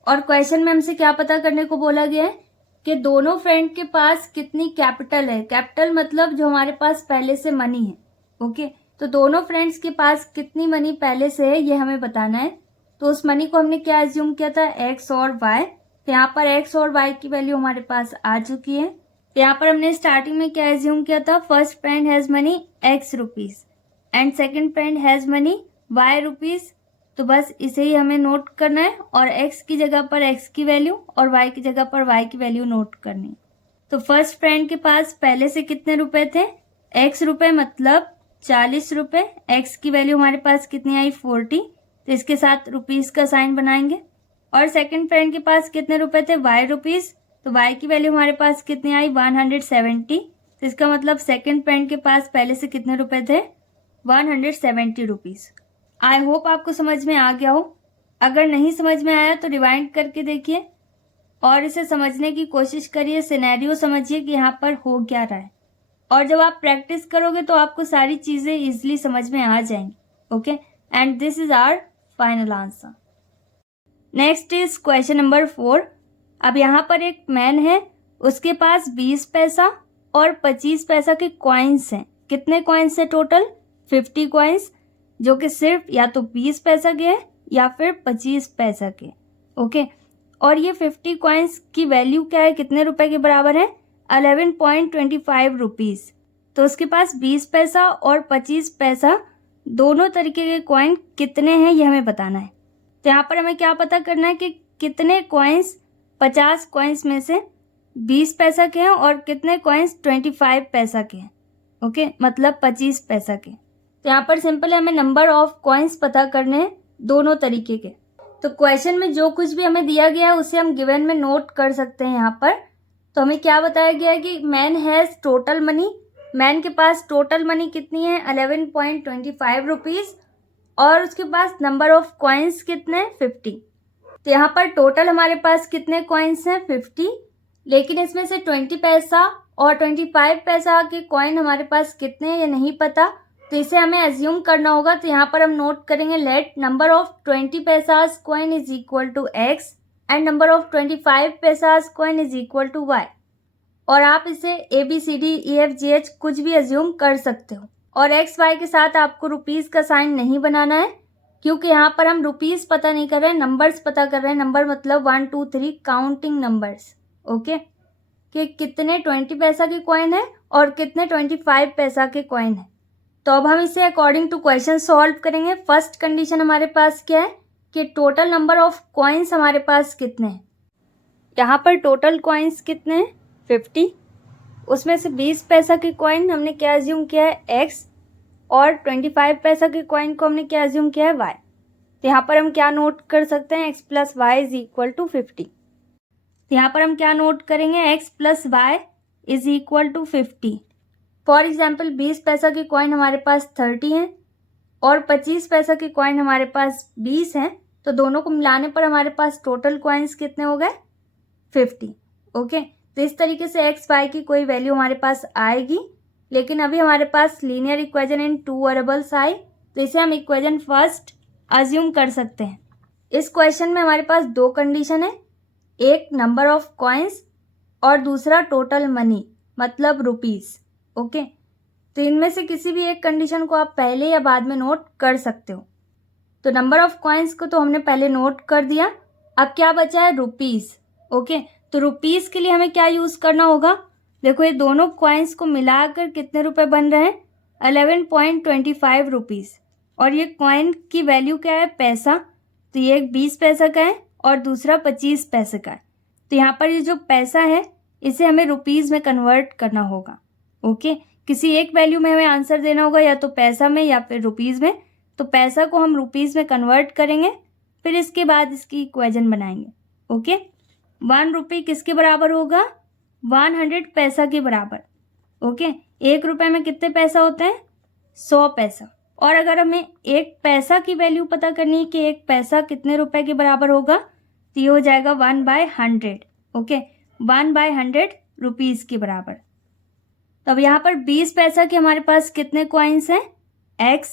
और क्वेश्चन में हमसे क्या पता करने को बोला गया है कि दोनों फ्रेंड के पास कितनी कैपिटल है। कैपिटल मतलब जो हमारे पास पहले से मनी है। ओके, तो दोनों फ्रेंड्स के पास कितनी मनी पहले से है ये हमें बताना है। तो उस मनी को हमने क्या एज्यूम किया था, x और y। तो यहाँ पर x और y की वैल्यू हमारे पास आ चुकी है। तो यहाँ पर हमने स्टार्टिंग में क्या एज्यूम किया था, first friend has money x rupees and second friend has money y rupees. तो बस इसे ही हमें नोट करना है, और x की जगह पर x की वैल्यू और y की जगह पर y की वैल्यू नोट करनी है। तो फर्स्ट फ्रेंड के पास पहले से कितने रुपए थे, x रुपए, मतलब 40 रुपए। x की वैल्यू हमारे पास कितनी आई, 40, तो इसके साथ रुपीज का साइन बनाएंगे। और सेकंड फ्रेंड के पास कितने रुपए थे, y रुपीज, तो y की वैल्यू हमारे पास कितनी आई, 170, तो इसका मतलब सेकंड फ्रेंड के पास पहले से कितने रुपए थे, 170 रुपीज। आई होप आपको समझ में आ गया हो। अगर नहीं समझ में आया तो रिवाइंड करके देखिए और इसे समझने की कोशिश करिए, सिनेरियो समझिए कि यहाँ पर हो क्या रहा है, और जब आप प्रैक्टिस करोगे तो आपको सारी चीजें इजीली समझ में आ जाएंगी। Okay, and this is our final answer. Next is question number 4। अब यहाँ पर एक मैन है, उसके पास 20 पैसा और 25 पैसा के कॉइन्स हैं। कितने कॉइन्स है टोटल, 50 कॉइन्स, जो कि सिर्फ या तो 20 पैसा के हैं या फिर 25 पैसा के। ओके, और ये 50 कॉइन्स की वैल्यू क्या है, कितने रुपए के बराबर है, 11.25 रुपीज। तो उसके पास 20 पैसा और 25 पैसा दोनों तरीके के कॉइन कितने हैं ये हमें बताना है। तो यहाँ पर हमें क्या पता करना है कि कितने कॉइन्स 50 कॉइन्स में से 20 पैसा के हैं और कितने कॉइन्स 25 पैसा के हैं। ओके, मतलब 25 पैसा के। तो यहाँ पर सिंपल है, हमें नंबर ऑफ कॉइन्स पता करने हैं दोनों तरीके के। तो क्वेश्चन में जो कुछ भी हमें दिया गया है उसे हम गिवन में नोट कर सकते हैं। यहाँ पर तो हमें क्या बताया गया है कि man has total money, man के पास टोटल मनी कितनी है, 11.25 रुपीज, और उसके पास नंबर ऑफ कॉइन्स कितने हैं, 50। तो यहाँ पर टोटल हमारे पास कितने कॉइन्स हैं, 50, लेकिन इसमें से 20 पैसा और 25 पैसा के कॉइन हमारे पास कितने हैं ये नहीं पता, तो इसे हमें एज्यूम करना होगा। तो यहाँ पर हम नोट करेंगे, let number of 20 paisas coin is equal to x and number of 25 paisas coin is equal to y। और आप इसे ABCDEFGH कुछ भी एज्यूम कर सकते हो, और x y के साथ आपको रुपीज का साइन नहीं बनाना है, क्योंकि यहाँ पर हम रुपीज पता नहीं कर रहे हैं, नंबर्स पता कर रहे हैं। नंबर मतलब 1 2 3 काउंटिंग नंबर्स। ओके, कि कितने 20 पैसा के कॉइन है और कितने 25 पैसा के कॉइन है। तो अब हम इसे अकॉर्डिंग टू क्वेश्चन सॉल्व करेंगे। फर्स्ट कंडीशन हमारे पास क्या है कि टोटल नंबर ऑफ कॉइन्स हमारे पास कितने हैं। यहाँ पर टोटल कॉइन्स कितने हैं 50, उसमें से 20 पैसा के कॉइन हमने क्या एज्यूम किया है x, और 25 पैसा के कॉइन को हमने क्या एज्यूम किया है y। तो यहाँ पर हम क्या नोट कर सकते हैं x plus y is equal to 50। तो यहाँ पर हम क्या नोट करेंगे x plus y is equal to 50। For example 20 पैसा के कॉइन हमारे पास 30 हैं और 25 पैसा के कॉइन हमारे पास 20 हैं, तो दोनों को मिलाने पर हमारे पास टोटल कॉइन्स कितने हो गए 50। ओके, तो इस तरीके से एक्स वाई की कोई वैल्यू हमारे पास आएगी, लेकिन अभी हमारे पास linear equation in two variables आई, तो इसे हम इक्वेशन फर्स्ट अज्यूम कर सकते हैं। इस क्वेश्चन में हमारे पास दो कंडीशन है, एक नंबर ऑफ कॉइन्स और दूसरा टोटल मनी मतलब रुपीस। ओके, तो इनमें से किसी भी एक कंडीशन को आप पहले या बाद में नोट कर सकते हो। तो नंबर ऑफ कॉइन्स को तो हमने पहले नोट कर दिया, अब क्या बचा है रुपीस। ओके, तो रुपीस के लिए हमें क्या यूज करना होगा, देखो ये दोनों कॉइन्स को मिलाकर कितने रुपए बन रहे हैं 11.25 रुपीस, और ये कॉइन की वैल्यू क्या है पैसा, तो ये एक 20 पैसा का है और दूसरा 25 पैसे का है। तो यहाँ पर ये जो पैसा है इसे हमें रुपीस में कन्वर्ट करना होगा। ओके, किसी एक वैल्यू में हमें आंसर देना होगा, या तो पैसा में या फिर रुपीस में। तो पैसा को हम रुपीस में कन्वर्ट करेंगे, फिर इसके बाद इसकी इक्वेशन बनाएंगे। ओके, 1 रुपये किसके बराबर होगा 100 पैसा के बराबर। ओके, 1 रुपये में कितने पैसा होते हैं 100 पैसा। और अगर हमें एक पैसा की वैल्यू पता करनी है कि एक पैसा कितने रुपए के बराबर होगा, तो ये हो जाएगा 1/100। ओके, 1/100 रुपीस के बराबर। तो अब यहाँ पर 20 पैसा के हमारे पास कितने कॉइन्स हैं x,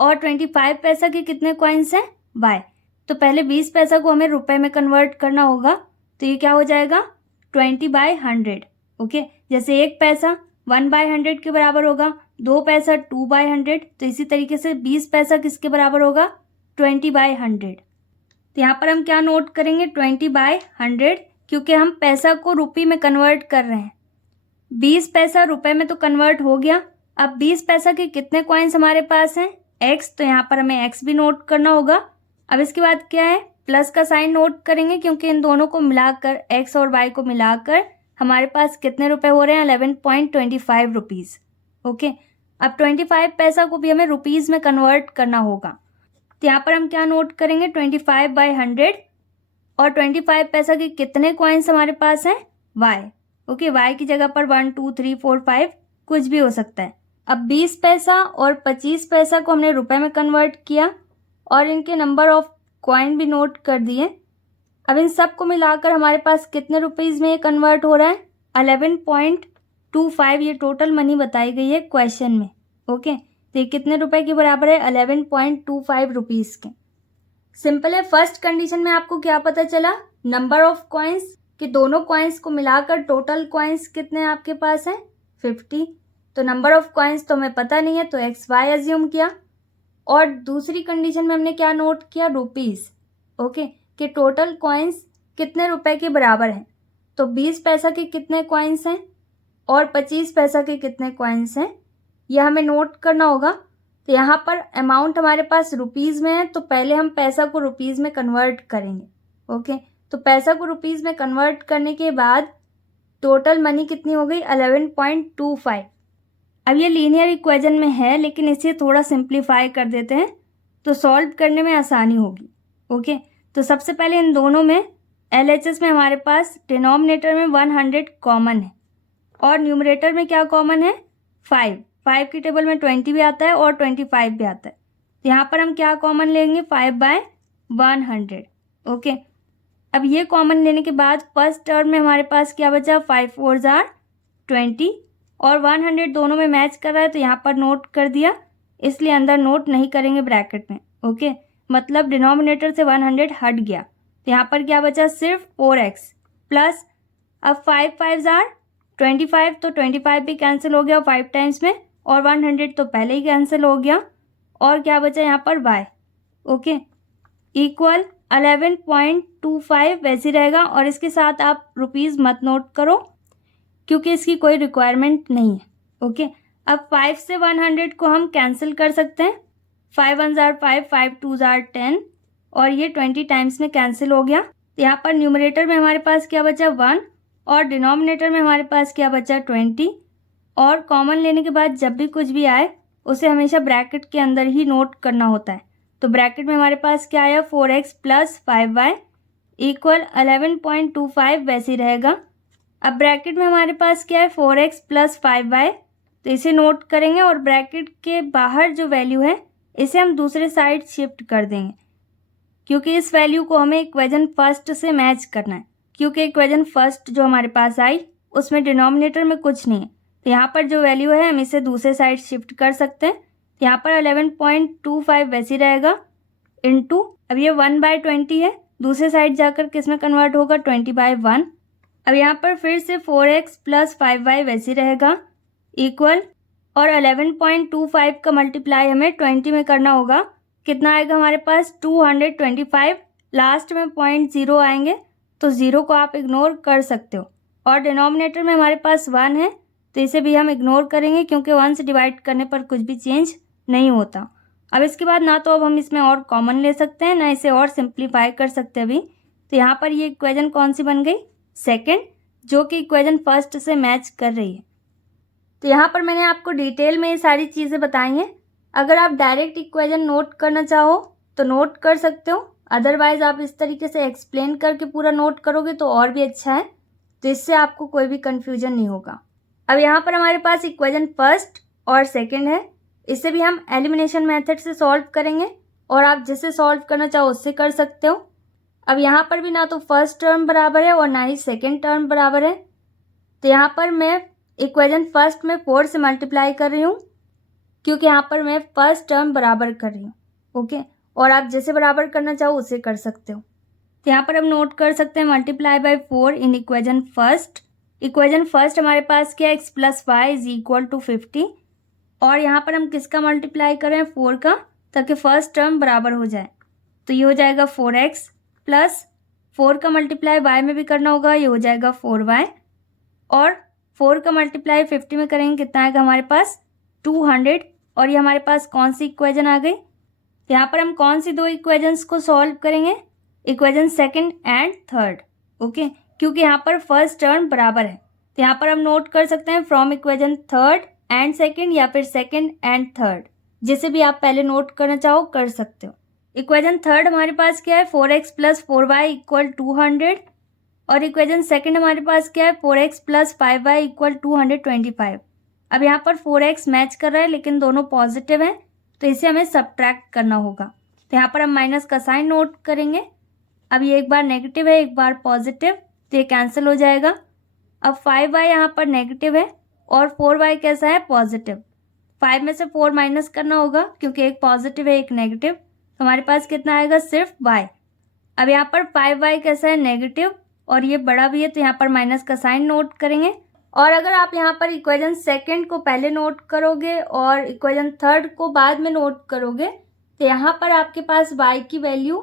और 25 पैसा के कितने कॉइन्स हैं y। तो पहले 20 पैसा को हमें रुपए में कन्वर्ट करना होगा, तो ये क्या हो जाएगा 20/100। ओके, जैसे एक पैसा 1/100 के बराबर होगा, 2 पैसा 2/100, तो इसी तरीके से 20 पैसा किसके बराबर होगा 20/100। तो यहाँ पर हम क्या नोट करेंगे 20/100, क्योंकि हम पैसा को रुपये में कन्वर्ट कर रहे हैं। 20 पैसा रुपए में तो कन्वर्ट हो गया। अब 20 पैसा के कितने कॉइन्स हमारे पास हैं x, तो यहाँ पर हमें x भी नोट करना होगा। अब इसके बाद क्या है प्लस का साइन नोट करेंगे, क्योंकि इन दोनों को मिलाकर x और y को मिलाकर हमारे पास कितने रुपए हो रहे हैं 11.25 रुपीस। ओके, अब 25 पैसा को भी हमें रुपीस में कन्वर्ट करना होगा, तो यहाँ पर हम क्या नोट करेंगे 25/100, और 25 पैसा के कितने कॉइन्स हमारे पास हैं y। ओके, y की जगह पर 1 2 3 4 5 कुछ भी हो सकता है। अब 20 पैसा और 25 पैसा को हमने रुपए में कन्वर्ट किया और इनके नंबर ऑफ कॉइन भी नोट कर दिए। अब इन सब को मिलाकर हमारे पास कितने रुपीस में ये कन्वर्ट हो रहा है 11.25, ये टोटल मनी बताई गई है क्वेश्चन में। ओके, तो ये कितने रुपए के बराबर है 11.25 रुपीस के। सिंपल है। फर्स्ट कंडीशन में आपको क्या पता चला नंबर ऑफ कॉइन्स, कि दोनों कॉइन्स को मिलाकर टोटल कॉइन्स कितने आपके पास हैं 50। तो नंबर ऑफ कॉइन्स तो हमें पता नहीं है, तो एक्स वाई एज्यूम किया। और दूसरी कंडीशन में हमने क्या नोट किया रुपीस। ओके, कि टोटल कॉइन्स कितने रुपए के बराबर हैं, तो 20 पैसा के कितने कॉइन्स हैं और 25 पैसा के कितने कॉइन्स हैं, यह हमें नोट करना होगा। तो यहाँ पर अमाउंट हमारे पास रुपीस में है, तो पहले हम पैसा को रुपीस में कन्वर्ट करेंगे। ओके, तो पैसा को रुपीस में कन्वर्ट करने के बाद टोटल मनी कितनी हो गई 11.25। अब ये लीनियर इक्वेशन में है, लेकिन इसे थोड़ा सिंप्लीफाई कर देते हैं तो सॉल्व करने में आसानी होगी। ओके, तो सबसे पहले इन दोनों में LHS में हमारे पास डिनोमिनेटर में 100 कॉमन है और न्यूमरेटर में क्या कॉमन है 5 की टेबल में 20 भी आता है और 25 भी आता है। तो यहाँ पर हम क्या कॉमन लेंगे 5/100। ओके, अब ये कॉमन लेने के बाद फर्स्ट टर्म में हमारे पास क्या बचा 5 4 जार 20 और 100 दोनों में मैच कर रहा है, तो यहाँ पर नोट कर दिया, इसलिए अंदर नोट नहीं करेंगे ब्रैकेट में। ओके, मतलब डिनोमिनेटर से 100 हट गया, तो यहाँ पर क्या बचा सिर्फ 4x प्लस अब 5 5 जार 25, तो 25 भी कैंसिल हो गया 5 टाइम्स में, और 100 तो पहले ही कैंसिल हो गया, और क्या बचा यहाँ पर y। ओके, इक्वल 11.25 वैसे रहेगा, और इसके साथ आप रुपीस मत नोट करो क्योंकि इसकी कोई रिक्वायरमेंट नहीं है। ओके, अब 5 से 100 को हम कैंसिल कर सकते हैं। 5 1 जार 5, 5 2 जार 10 और ये 20 टाइम्स में कैंसिल हो गया। तो यहाँ पर न्यूमरेटर में हमारे पास क्या बचा 1 और डिनोमिनेटर में हमारे पास क्या बचा 20। और कॉमन लेने के बाद जब भी कुछ भी आए उसे हमेशा ब्रैकेट के अंदर ही नोट करना होता है। तो ब्रैकेट में हमारे पास क्या आया 4x प्लस 5y इक्वल 11.25 वैसे ही रहेगा। अब ब्रैकेट में हमारे पास क्या है 4x प्लस 5y, तो इसे नोट करेंगे और ब्रैकेट के बाहर जो वैल्यू है इसे हम दूसरे साइड शिफ्ट कर देंगे, क्योंकि इस वैल्यू को हमें इक्वेशन फर्स्ट से मैच करना है। क्योंकि इक्वेशन फर्स्ट जो हमारे पास आई उसमें डिनोमिनेटर में कुछ नहीं है, तो यहाँ पर जो वैल्यू है हम इसे दूसरे साइड शिफ्ट कर सकते हैं। यहाँ पर 11.25 वैसे ही रहेगा इनटू, अब ये 1/20 है, दूसरे साइड जाकर किस में कन्वर्ट होगा 20/1। अब यहाँ पर फिर से 4x प्लस 5y वैसे ही रहेगा इक्वल, और 11.25 का मल्टीप्लाई हमें 20 में करना होगा। कितना आएगा हमारे पास 225, लास्ट में 0.0 आएंगे तो 0 को आप इग्नोर कर सकते हो। और डिनोमिनेटर में हमारे पास 1 है तो इसे भी हम इग्नोर करेंगे, क्योंकि 1 से डिवाइड करने पर कुछ भी चेंज नहीं होता। अब इसके बाद ना तो अब हम इसमें और कॉमन ले सकते हैं, ना इसे और सिंप्लीफाई कर सकते हैं अभी। तो यहाँ पर ये इक्वेशन कौन सी बन गई सेकेंड, जो कि इक्वेशन फर्स्ट से मैच कर रही है। तो यहाँ पर मैंने आपको डिटेल में ये सारी चीज़ें बताई हैं। अगर आप डायरेक्ट इक्वेशन नोट करना चाहो तो नोट कर सकते हो, अदरवाइज आप इस तरीके से एक्सप्लेन करके पूरा नोट करोगे तो और भी अच्छा है, तो इससे आपको कोई भी कन्फ्यूजन नहीं होगा। अब यहाँ पर हमारे पास इक्वेशन फर्स्ट और सेकेंड है, इसे भी हम एलिमिनेशन मेथड से सॉल्व करेंगे, और आप जिसे सॉल्व करना चाहो उससे कर सकते हो। अब यहाँ पर भी ना तो फर्स्ट टर्म बराबर है और ना ही सेकेंड टर्म बराबर है, तो यहाँ पर मैं इक्वेशन फर्स्ट में 4 से मल्टीप्लाई कर रही हूँ, क्योंकि यहाँ पर मैं फर्स्ट टर्म बराबर कर रही हूँ। ओके, और आप जैसे बराबर करना चाहो उसे कर सकते हो। तो यहाँ पर हम नोट कर सकते हैं multiply by 4 in equation first. Equation first हमारे पास क्या x plus y is equal to 50, और यहाँ पर हम किसका मल्टीप्लाई कर रहे हैं 4 का, ताकि फर्स्ट टर्म बराबर हो जाए। तो ये हो जाएगा 4x प्लस 4 का मल्टीप्लाई y में भी करना होगा, ये हो जाएगा 4y, और 4 का मल्टीप्लाई 50 में करेंगे कितना आएगा हमारे पास 200। और ये हमारे पास कौन सी इक्वेशन आ गई, तो यहाँ पर हम कौन सी दो इक्वेशंस को सॉल्व करेंगे, equation second and third. Okay, क्योंकि यहाँ पर फर्स्ट टर्म बराबर है, तो यहाँ पर हम नोट कर सकते हैं from equation third and second, या फिर सेकंड एंड थर्ड, जिसे भी आप पहले नोट करना चाहो कर सकते हो। इक्वेशन थर्ड हमारे पास क्या है 4x प्लस 4y इक्वल 200, और इक्वेशन सेकंड हमारे पास क्या है 4x प्लस 5y इक्वल 225। अब यहाँ पर 4x मैच कर रहा है लेकिन दोनों पॉजिटिव हैं, तो इसे हमें सब्ट्रैक्ट करना होगा। तो यहाँ पर हम माइनस का साइन नोट करेंगे। अब ये एक बार नेगेटिव है एक बार पॉजिटिव, तो ये कैंसिल हो जाएगा। अब 5y यहाँ पर नेगेटिव है और 4y कैसा है पॉजिटिव, 5 में से 4 माइनस करना होगा क्योंकि एक पॉजिटिव है एक नेगेटिव, तो हमारे पास कितना आएगा सिर्फ y। अब यहाँ पर 5y कैसा है नेगेटिव और ये बड़ा भी है, तो यहाँ पर माइनस का साइन नोट करेंगे। और अगर आप यहाँ पर इक्वेशन सेकंड को पहले नोट करोगे और इक्वेशन थर्ड को बाद में नोट करोगे, तो यहाँ पर आपके पास y की वैल्यू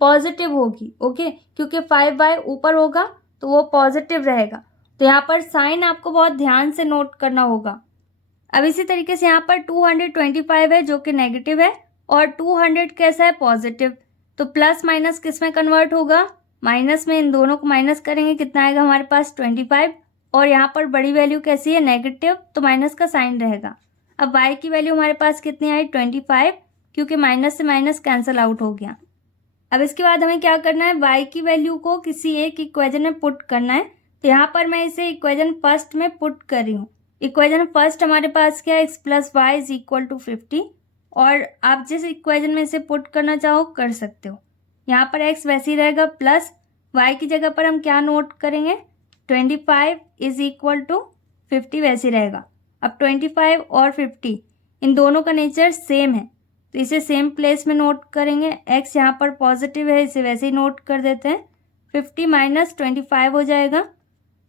पॉजिटिव होगी। ओके, क्योंकि 5y ऊपर होगा तो वो पॉजिटिव रहेगा, तो यहाँ पर साइन आपको बहुत ध्यान से नोट करना होगा। अब इसी तरीके से यहाँ पर 225 है जो कि नेगेटिव है और 200 कैसा है पॉजिटिव, तो प्लस माइनस किस में कन्वर्ट होगा माइनस में। इन दोनों को माइनस करेंगे कितना आएगा हमारे पास 25, और यहाँ पर बड़ी वैल्यू कैसी है नेगेटिव, तो माइनस का साइन रहेगा। अब y की वैल्यू हमारे पास कितनी आई 25, क्योंकि माइनस से माइनस कैंसिल आउट हो गया। अब इसके बाद हमें क्या करना है y की वैल्यू को किसी एक इक्वेशन में पुट करना है, तो यहाँ पर मैं इसे इक्वेशन फर्स्ट में पुट कर रही हूँ। इक्वेशन फर्स्ट हमारे पास क्या है x plus y is equal to 50, और आप जिस इक्वेशन में इसे पुट करना चाहो कर सकते हो। यहाँ पर x वैसे ही रहेगा प्लस y की जगह पर हम क्या नोट करेंगे 25 इज इक्वल टू 50 वैसे ही रहेगा। अब 25 और 50 इन दोनों का नेचर सेम है, तो इसे सेम प्लेस में नोट करेंगे। x यहाँ पर पॉजिटिव है, इसे वैसे ही नोट कर देते हैं। 50 माइनस 25 हो जाएगा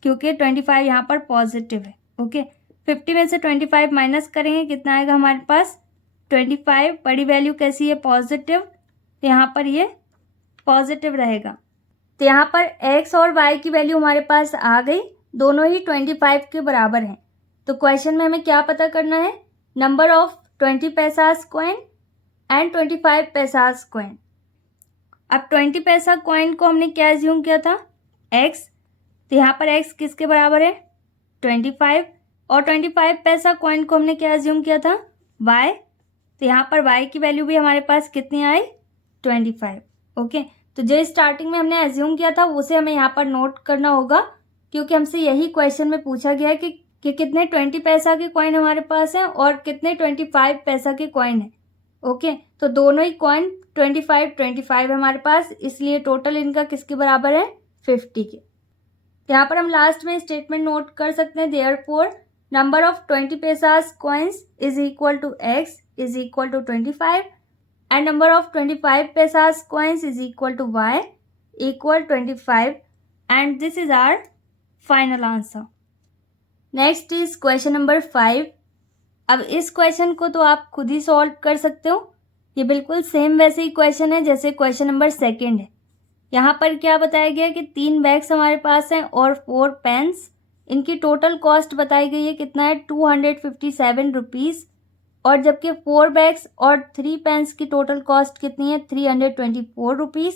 क्योंकि 25 यहाँ पर पॉजिटिव है। ओके, 50 में से 25 माइनस करेंगे कितना आएगा हमारे पास 25, बड़ी वैल्यू कैसी है पॉजिटिव, तो यहाँ पर ये पॉजिटिव रहेगा। तो यहाँ पर x और y की वैल्यू हमारे पास आ गई, दोनों ही 25 के बराबर हैं। तो क्वेश्चन में हमें क्या पता करना है, number of 20 paisas coin and 25 paisas coin. अब 20 पैसा कॉइन को हमने क्या एज्यूम किया था, x, तो यहाँ पर x किसके बराबर है 25, और 25 पैसा कॉइन को हमने क्या एज्यूम किया था y, तो यहाँ पर y की वैल्यू भी हमारे पास कितनी आई 25। ओके, तो जो स्टार्टिंग में हमने एज्यूम किया था उसे हमें यहाँ पर नोट करना होगा, क्योंकि हमसे यही क्वेश्चन में पूछा गया है कि कितने 20 पैसा के कॉइन हमारे पास हैं और कितने 25 पैसा के कॉइन है। ओके, तो दोनों ही कॉइन 25 है हमारे पास, इसलिए टोटल इनका किसके बराबर है 50 के। यहाँ पर हम लास्ट में स्टेटमेंट नोट कर सकते हैं, therefore number of 20 paisas coins is equal to x is equal to 25 and number of 25 pesos coins is equal to y equal 25, and this is our final answer. Next is question number 5. अब इस question को तो आप खुद ही solve कर सकते हो, ये बिल्कुल सेम वैसे ही क्वेश्चन है जैसे क्वेश्चन नंबर 2 है। यहाँ पर क्या बताया गया कि 3 बैग्स हमारे पास हैं और 4 पेन्स, इनकी टोटल कॉस्ट बताई गई है कितना है 257 रुपीज़, और जबकि 4 बैग्स और 3 पेन्स की टोटल कॉस्ट कितनी है 324 रुपीज़।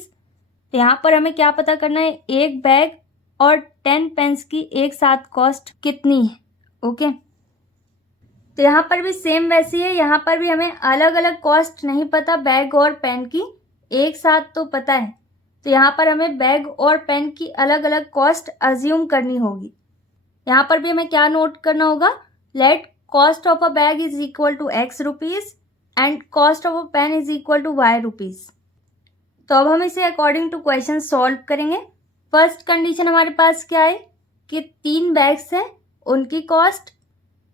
तो यहाँ पर हमें क्या पता करना है, एक बैग और 10 पेन्स की एक साथ कॉस्ट कितनी है। ओके, तो यहाँ पर भी सेम वैसी है, यहाँ पर भी हमें अलग अलग कॉस्ट नहीं पता बैग और पेन की, एक साथ तो पता है। तो यहाँ पर हमें बैग और पेन की अलग अलग कॉस्ट अज्यूम करनी होगी। यहाँ पर भी हमें क्या नोट करना होगा, let cost of a bag is equal to x rupees and cost of a pen is equal to y rupees. तो अब हम इसे अकॉर्डिंग टू क्वेश्चन सॉल्व करेंगे। फर्स्ट कंडीशन हमारे पास क्या है कि 3 बैग्स हैं उनकी कॉस्ट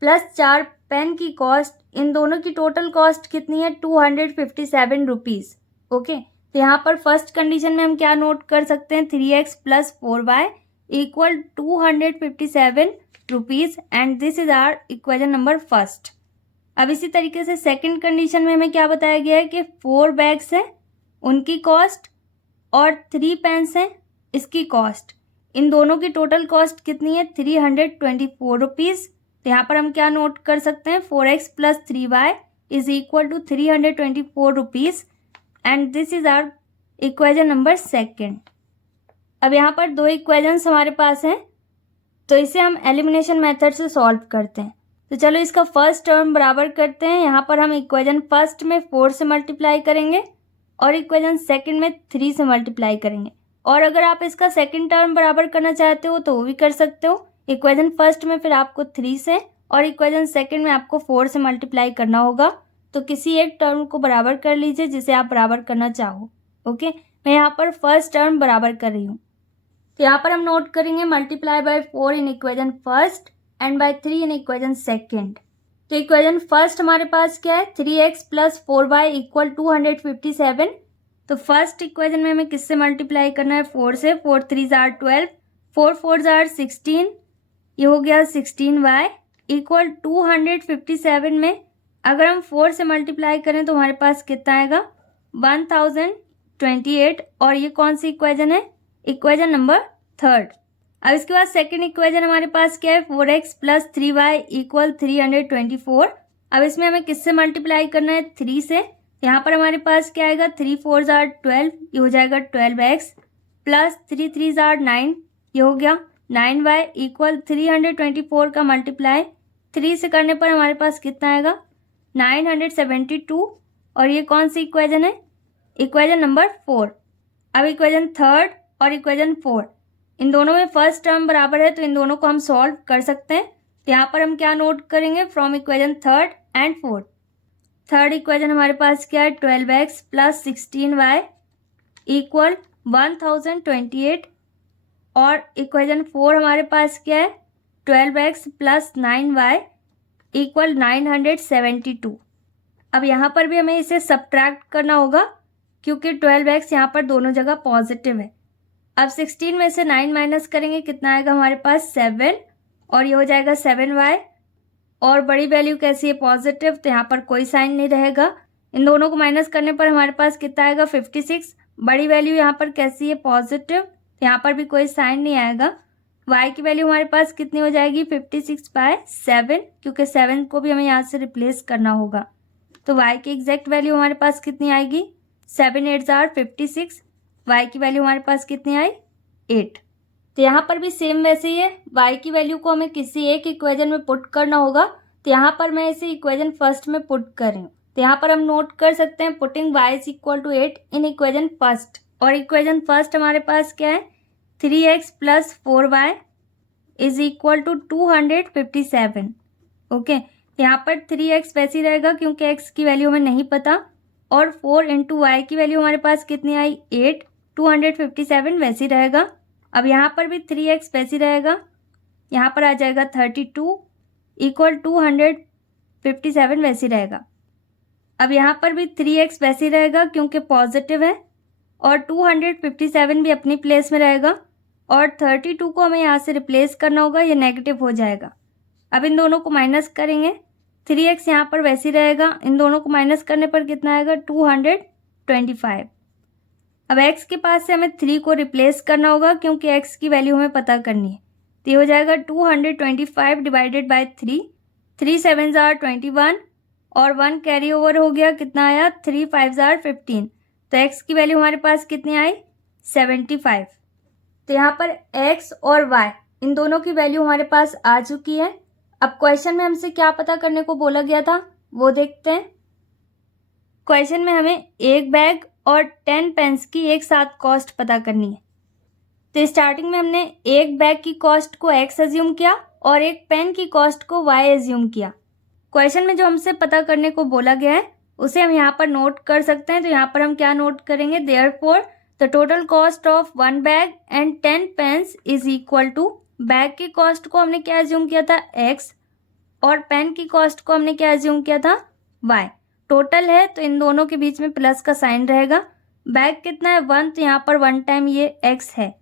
प्लस 4 पेन की कॉस्ट, इन दोनों की टोटल कॉस्ट कितनी है 257 रुपीज़। ओके, तो यहाँ पर फर्स्ट कंडीशन में हम क्या नोट कर सकते हैं, 3x plus 4y equal 257 rupees, and this is our equation number first. अब इसी तरीके से सेकंड कंडीशन में हमें क्या बताया गया है कि 4 बैग्स हैं उनकी कॉस्ट और 3 पेन्स हैं इसकी कॉस्ट, इन दोनों की टोटल कॉस्ट कितनी है 324 रुपीज़। तो यहाँ पर हम क्या नोट कर सकते हैं, 4x plus 3y is equal to 324 rupees, and this is our equation number second. अब यहाँ पर 2 इक्वेशंस हमारे पास हैं, तो इसे हम एलिमिनेशन मेथड से सॉल्व करते हैं। तो चलो इसका फर्स्ट टर्म बराबर करते हैं। यहाँ पर हम इक्वेशन फर्स्ट में 4 से मल्टीप्लाई करेंगे और इक्वेशन सेकंड में 3 से मल्टीप्लाई करेंगे, और अगर आप इसका सेकंड टर्म बराबर करना चाहते हो तो वो भी कर सकते हो। इक्वेशन फर्स्ट में फिर आपको 3 से और इक्वेशन सेकंड में आपको 4 से मल्टीप्लाई करना होगा। तो किसी एक टर्म को बराबर कर लीजिए जिसे आप बराबर करना चाहो। ओके, मैं यहाँ पर फर्स्ट टर्म बराबर कर रही हूँ। तो यहाँ पर हम नोट करेंगे multiply by 4 in equation first and by 3 in equation second. तो इक्वेशन फर्स्ट हमारे पास क्या है, 3x प्लस 4y इक्वल 257। तो फर्स्ट इक्वेशन में हमें किससे मल्टीप्लाई करना है, 4 से। 4 3 जार 12, 4 4 जार 16, ये हो गया 16y इक्वल 257 में अगर हम 4 से मल्टीप्लाई करें तो हमारे पास कितना आएगा 1028, और ये कौन सी इक्वेशन है, इक्वेशन नंबर थर्ड। अब इसके बाद सेकंड इक्वेशन हमारे पास क्या है, 4x प्लस 3y इक्वल 324। अब इसमें हमें किससे मल्टीप्लाई करना है, 3 से। यहाँ पर हमारे पास क्या आएगा, 3 4 जार 12, ये हो जाएगा 12x प्लस 3 3 जार 9, ये हो गया 9y इक्वल 324 का मल्टीप्लाई 3 से करने पर हमारे पास कितना आएगा 972, और ये कौन सी इक्वेशन है, इक्वेशन नंबर 4। अब इक्वेशन थर्ड और इक्वेशन 4, इन दोनों में फर्स्ट टर्म बराबर है तो इन दोनों को हम सॉल्व कर सकते हैं। तो यहाँ पर हम क्या नोट करेंगे, from equation third and fourth. Third equation हमारे पास क्या है, 12x प्लस 16y इक्वल 1028, और इक्वेशन 4 हमारे पास क्या है, 12x प्लस 9y इक्वल 972। अब यहाँ पर भी हमें इसे सब्ट्रैक्ट करना होगा क्योंकि 12x यहाँ पर दोनों जगह पॉजिटिव है। अब 16 में से 9 माइनस करेंगे, कितना आएगा हमारे पास 7, और ये हो जाएगा 7y, और बड़ी वैल्यू कैसी है, पॉजिटिव, तो यहाँ पर कोई साइन नहीं रहेगा। इन दोनों को माइनस करने पर हमारे पास कितना आएगा 56, बड़ी वैल्यू यहाँ पर कैसी है, पॉजिटिव, तो यहाँ पर भी कोई साइन नहीं आएगा। y की वैल्यू हमारे पास कितनी हो जाएगी 56/7, क्योंकि 7 को भी हमें यहाँ से रिप्लेस करना होगा। तो y की एग्जैक्ट वैल्यू हमारे पास कितनी आएगी 7 8 जार 56। y की वैल्यू हमारे पास कितनी आई 8। तो यहाँ पर भी सेम वैसे ही है, y की वैल्यू को हमें किसी एक इक्वेशन में पुट करना होगा। तो यहाँ पर मैं इसे इक्वेशन फर्स्ट में पुट कर रही हूँ। तो यहाँ पर हम नोट कर सकते हैं putting y is equal to 8 in equation first. और इक्वेशन फर्स्ट हमारे पास क्या है 3x plus 4y is equal to 257। Okay, यहाँ पर 3x वैसे ही रहेगा क्योंकि x की वैल्यू हमें नहीं पता, और 4 इंटू वाई की वैल्यू हमारे पास कितनी आई 8, 257 वैसे ही रहेगा। अब यहाँ पर भी 3x वैसे ही रहेगा, यहाँ पर आ जाएगा 32 इक्वल 257 वैसे ही रहेगा। अब यहाँ पर भी 3x वैसे ही रहेगा क्योंकि पॉजिटिव है, और 257 भी अपनी प्लेस में रहेगा, और 32 को हमें यहाँ से रिप्लेस करना होगा, ये नेगेटिव हो जाएगा। अब इन दोनों को माइनस करेंगे, 3x यहाँ पर वैसे ही रहेगा, इन दोनों को माइनस करने पर कितना आएगा 225। अब x के पास से हमें 3 को रिप्लेस करना होगा क्योंकि x की वैल्यू हमें पता करनी है। तो ये हो जाएगा 225 डिवाइडेड बाय 3, 3 7 जार 21, और 1 कैरी ओवर हो गया, कितना आया 3 5 जार 15। तो x की वैल्यू हमारे पास कितनी आई 75। तो यहाँ पर x और y इन दोनों की वैल्यू हमारे पास आ चुकी है। अब क्वेश्चन में हमसे क्या पता करने को बोला गया था वो देखते हैं। क्वेश्चन में हमें एक बैग और 10 पेन्स की एक साथ कॉस्ट पता करनी है। तो स्टार्टिंग में हमने एक बैग की कॉस्ट को x एज्यूम किया और एक पेन की कॉस्ट को y एज्यूम किया। क्वेश्चन में जो हमसे पता करने को बोला गया है उसे हम यहाँ पर नोट कर सकते हैं। तो यहाँ पर हम क्या नोट करेंगे, therefore the total cost of 1 bag and 10 pens is equal to, bag की कॉस्ट को हमने क्या एज्यूम किया था x, और पेन की कॉस्ट को हमने क्या एज्यूम किया था y। टोटल है तो इन दोनों के बीच में प्लस का साइन रहेगा। बैग कितना है 1, तो यहाँ पर 1 टाइम ये x है,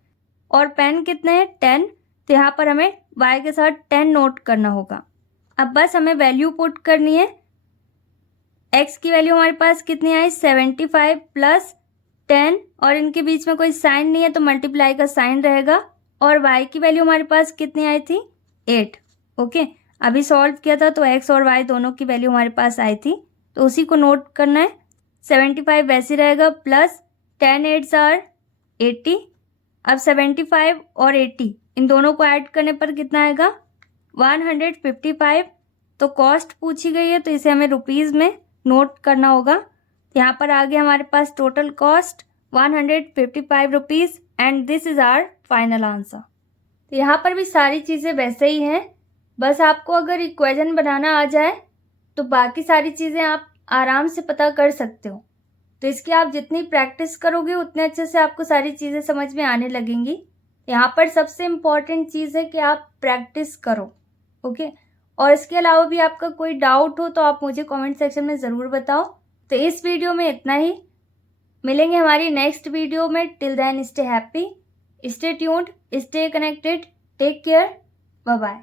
और पेन कितने हैं 10, तो यहाँ पर हमें y के साथ 10 नोट करना होगा। अब बस हमें वैल्यू पुट करनी है। x की वैल्यू हमारे पास कितनी आई 75 प्लस 10, और इनके बीच में कोई साइन नहीं है तो मल्टीप्लाई का साइन रहेगा, और y की वैल्यू हमारे पास कितनी आई थी 8। ओके, अभी सॉल्व किया था तो x और y दोनों की वैल्यू हमारे पास आई थी, तो उसी को नोट करना है। 75 वैसे रहेगा प्लस 10 8 आर 80। अब 75 और 80 इन दोनों को ऐड करने पर कितना आएगा 155। तो कॉस्ट पूछी गई है तो इसे हमें रुपीज़ में नोट करना होगा। यहाँ पर आ गया हमारे पास total cost 155 rupees, and this is our final answer. तो यहाँ पर भी सारी चीज़ें वैसे ही हैं, बस आपको अगर इक्वेशन बनाना आ जाए तो बाकी सारी चीज़ें आप आराम से पता कर सकते हो। तो इसकी आप जितनी प्रैक्टिस करोगे उतने अच्छे से आपको सारी चीज़ें समझ में आने लगेंगी। यहाँ पर सबसे इम्पॉर्टेंट चीज़ है कि आप प्रैक्टिस करो। ओके, और इसके अलावा भी आपका कोई डाउट हो तो आप मुझे कमेंट सेक्शन में ज़रूर बताओ। तो इस वीडियो में इतना ही, मिलेंगे हमारी नेक्स्ट वीडियो में। Till then stay happy, stay tuned, stay connected, take care, bye bye.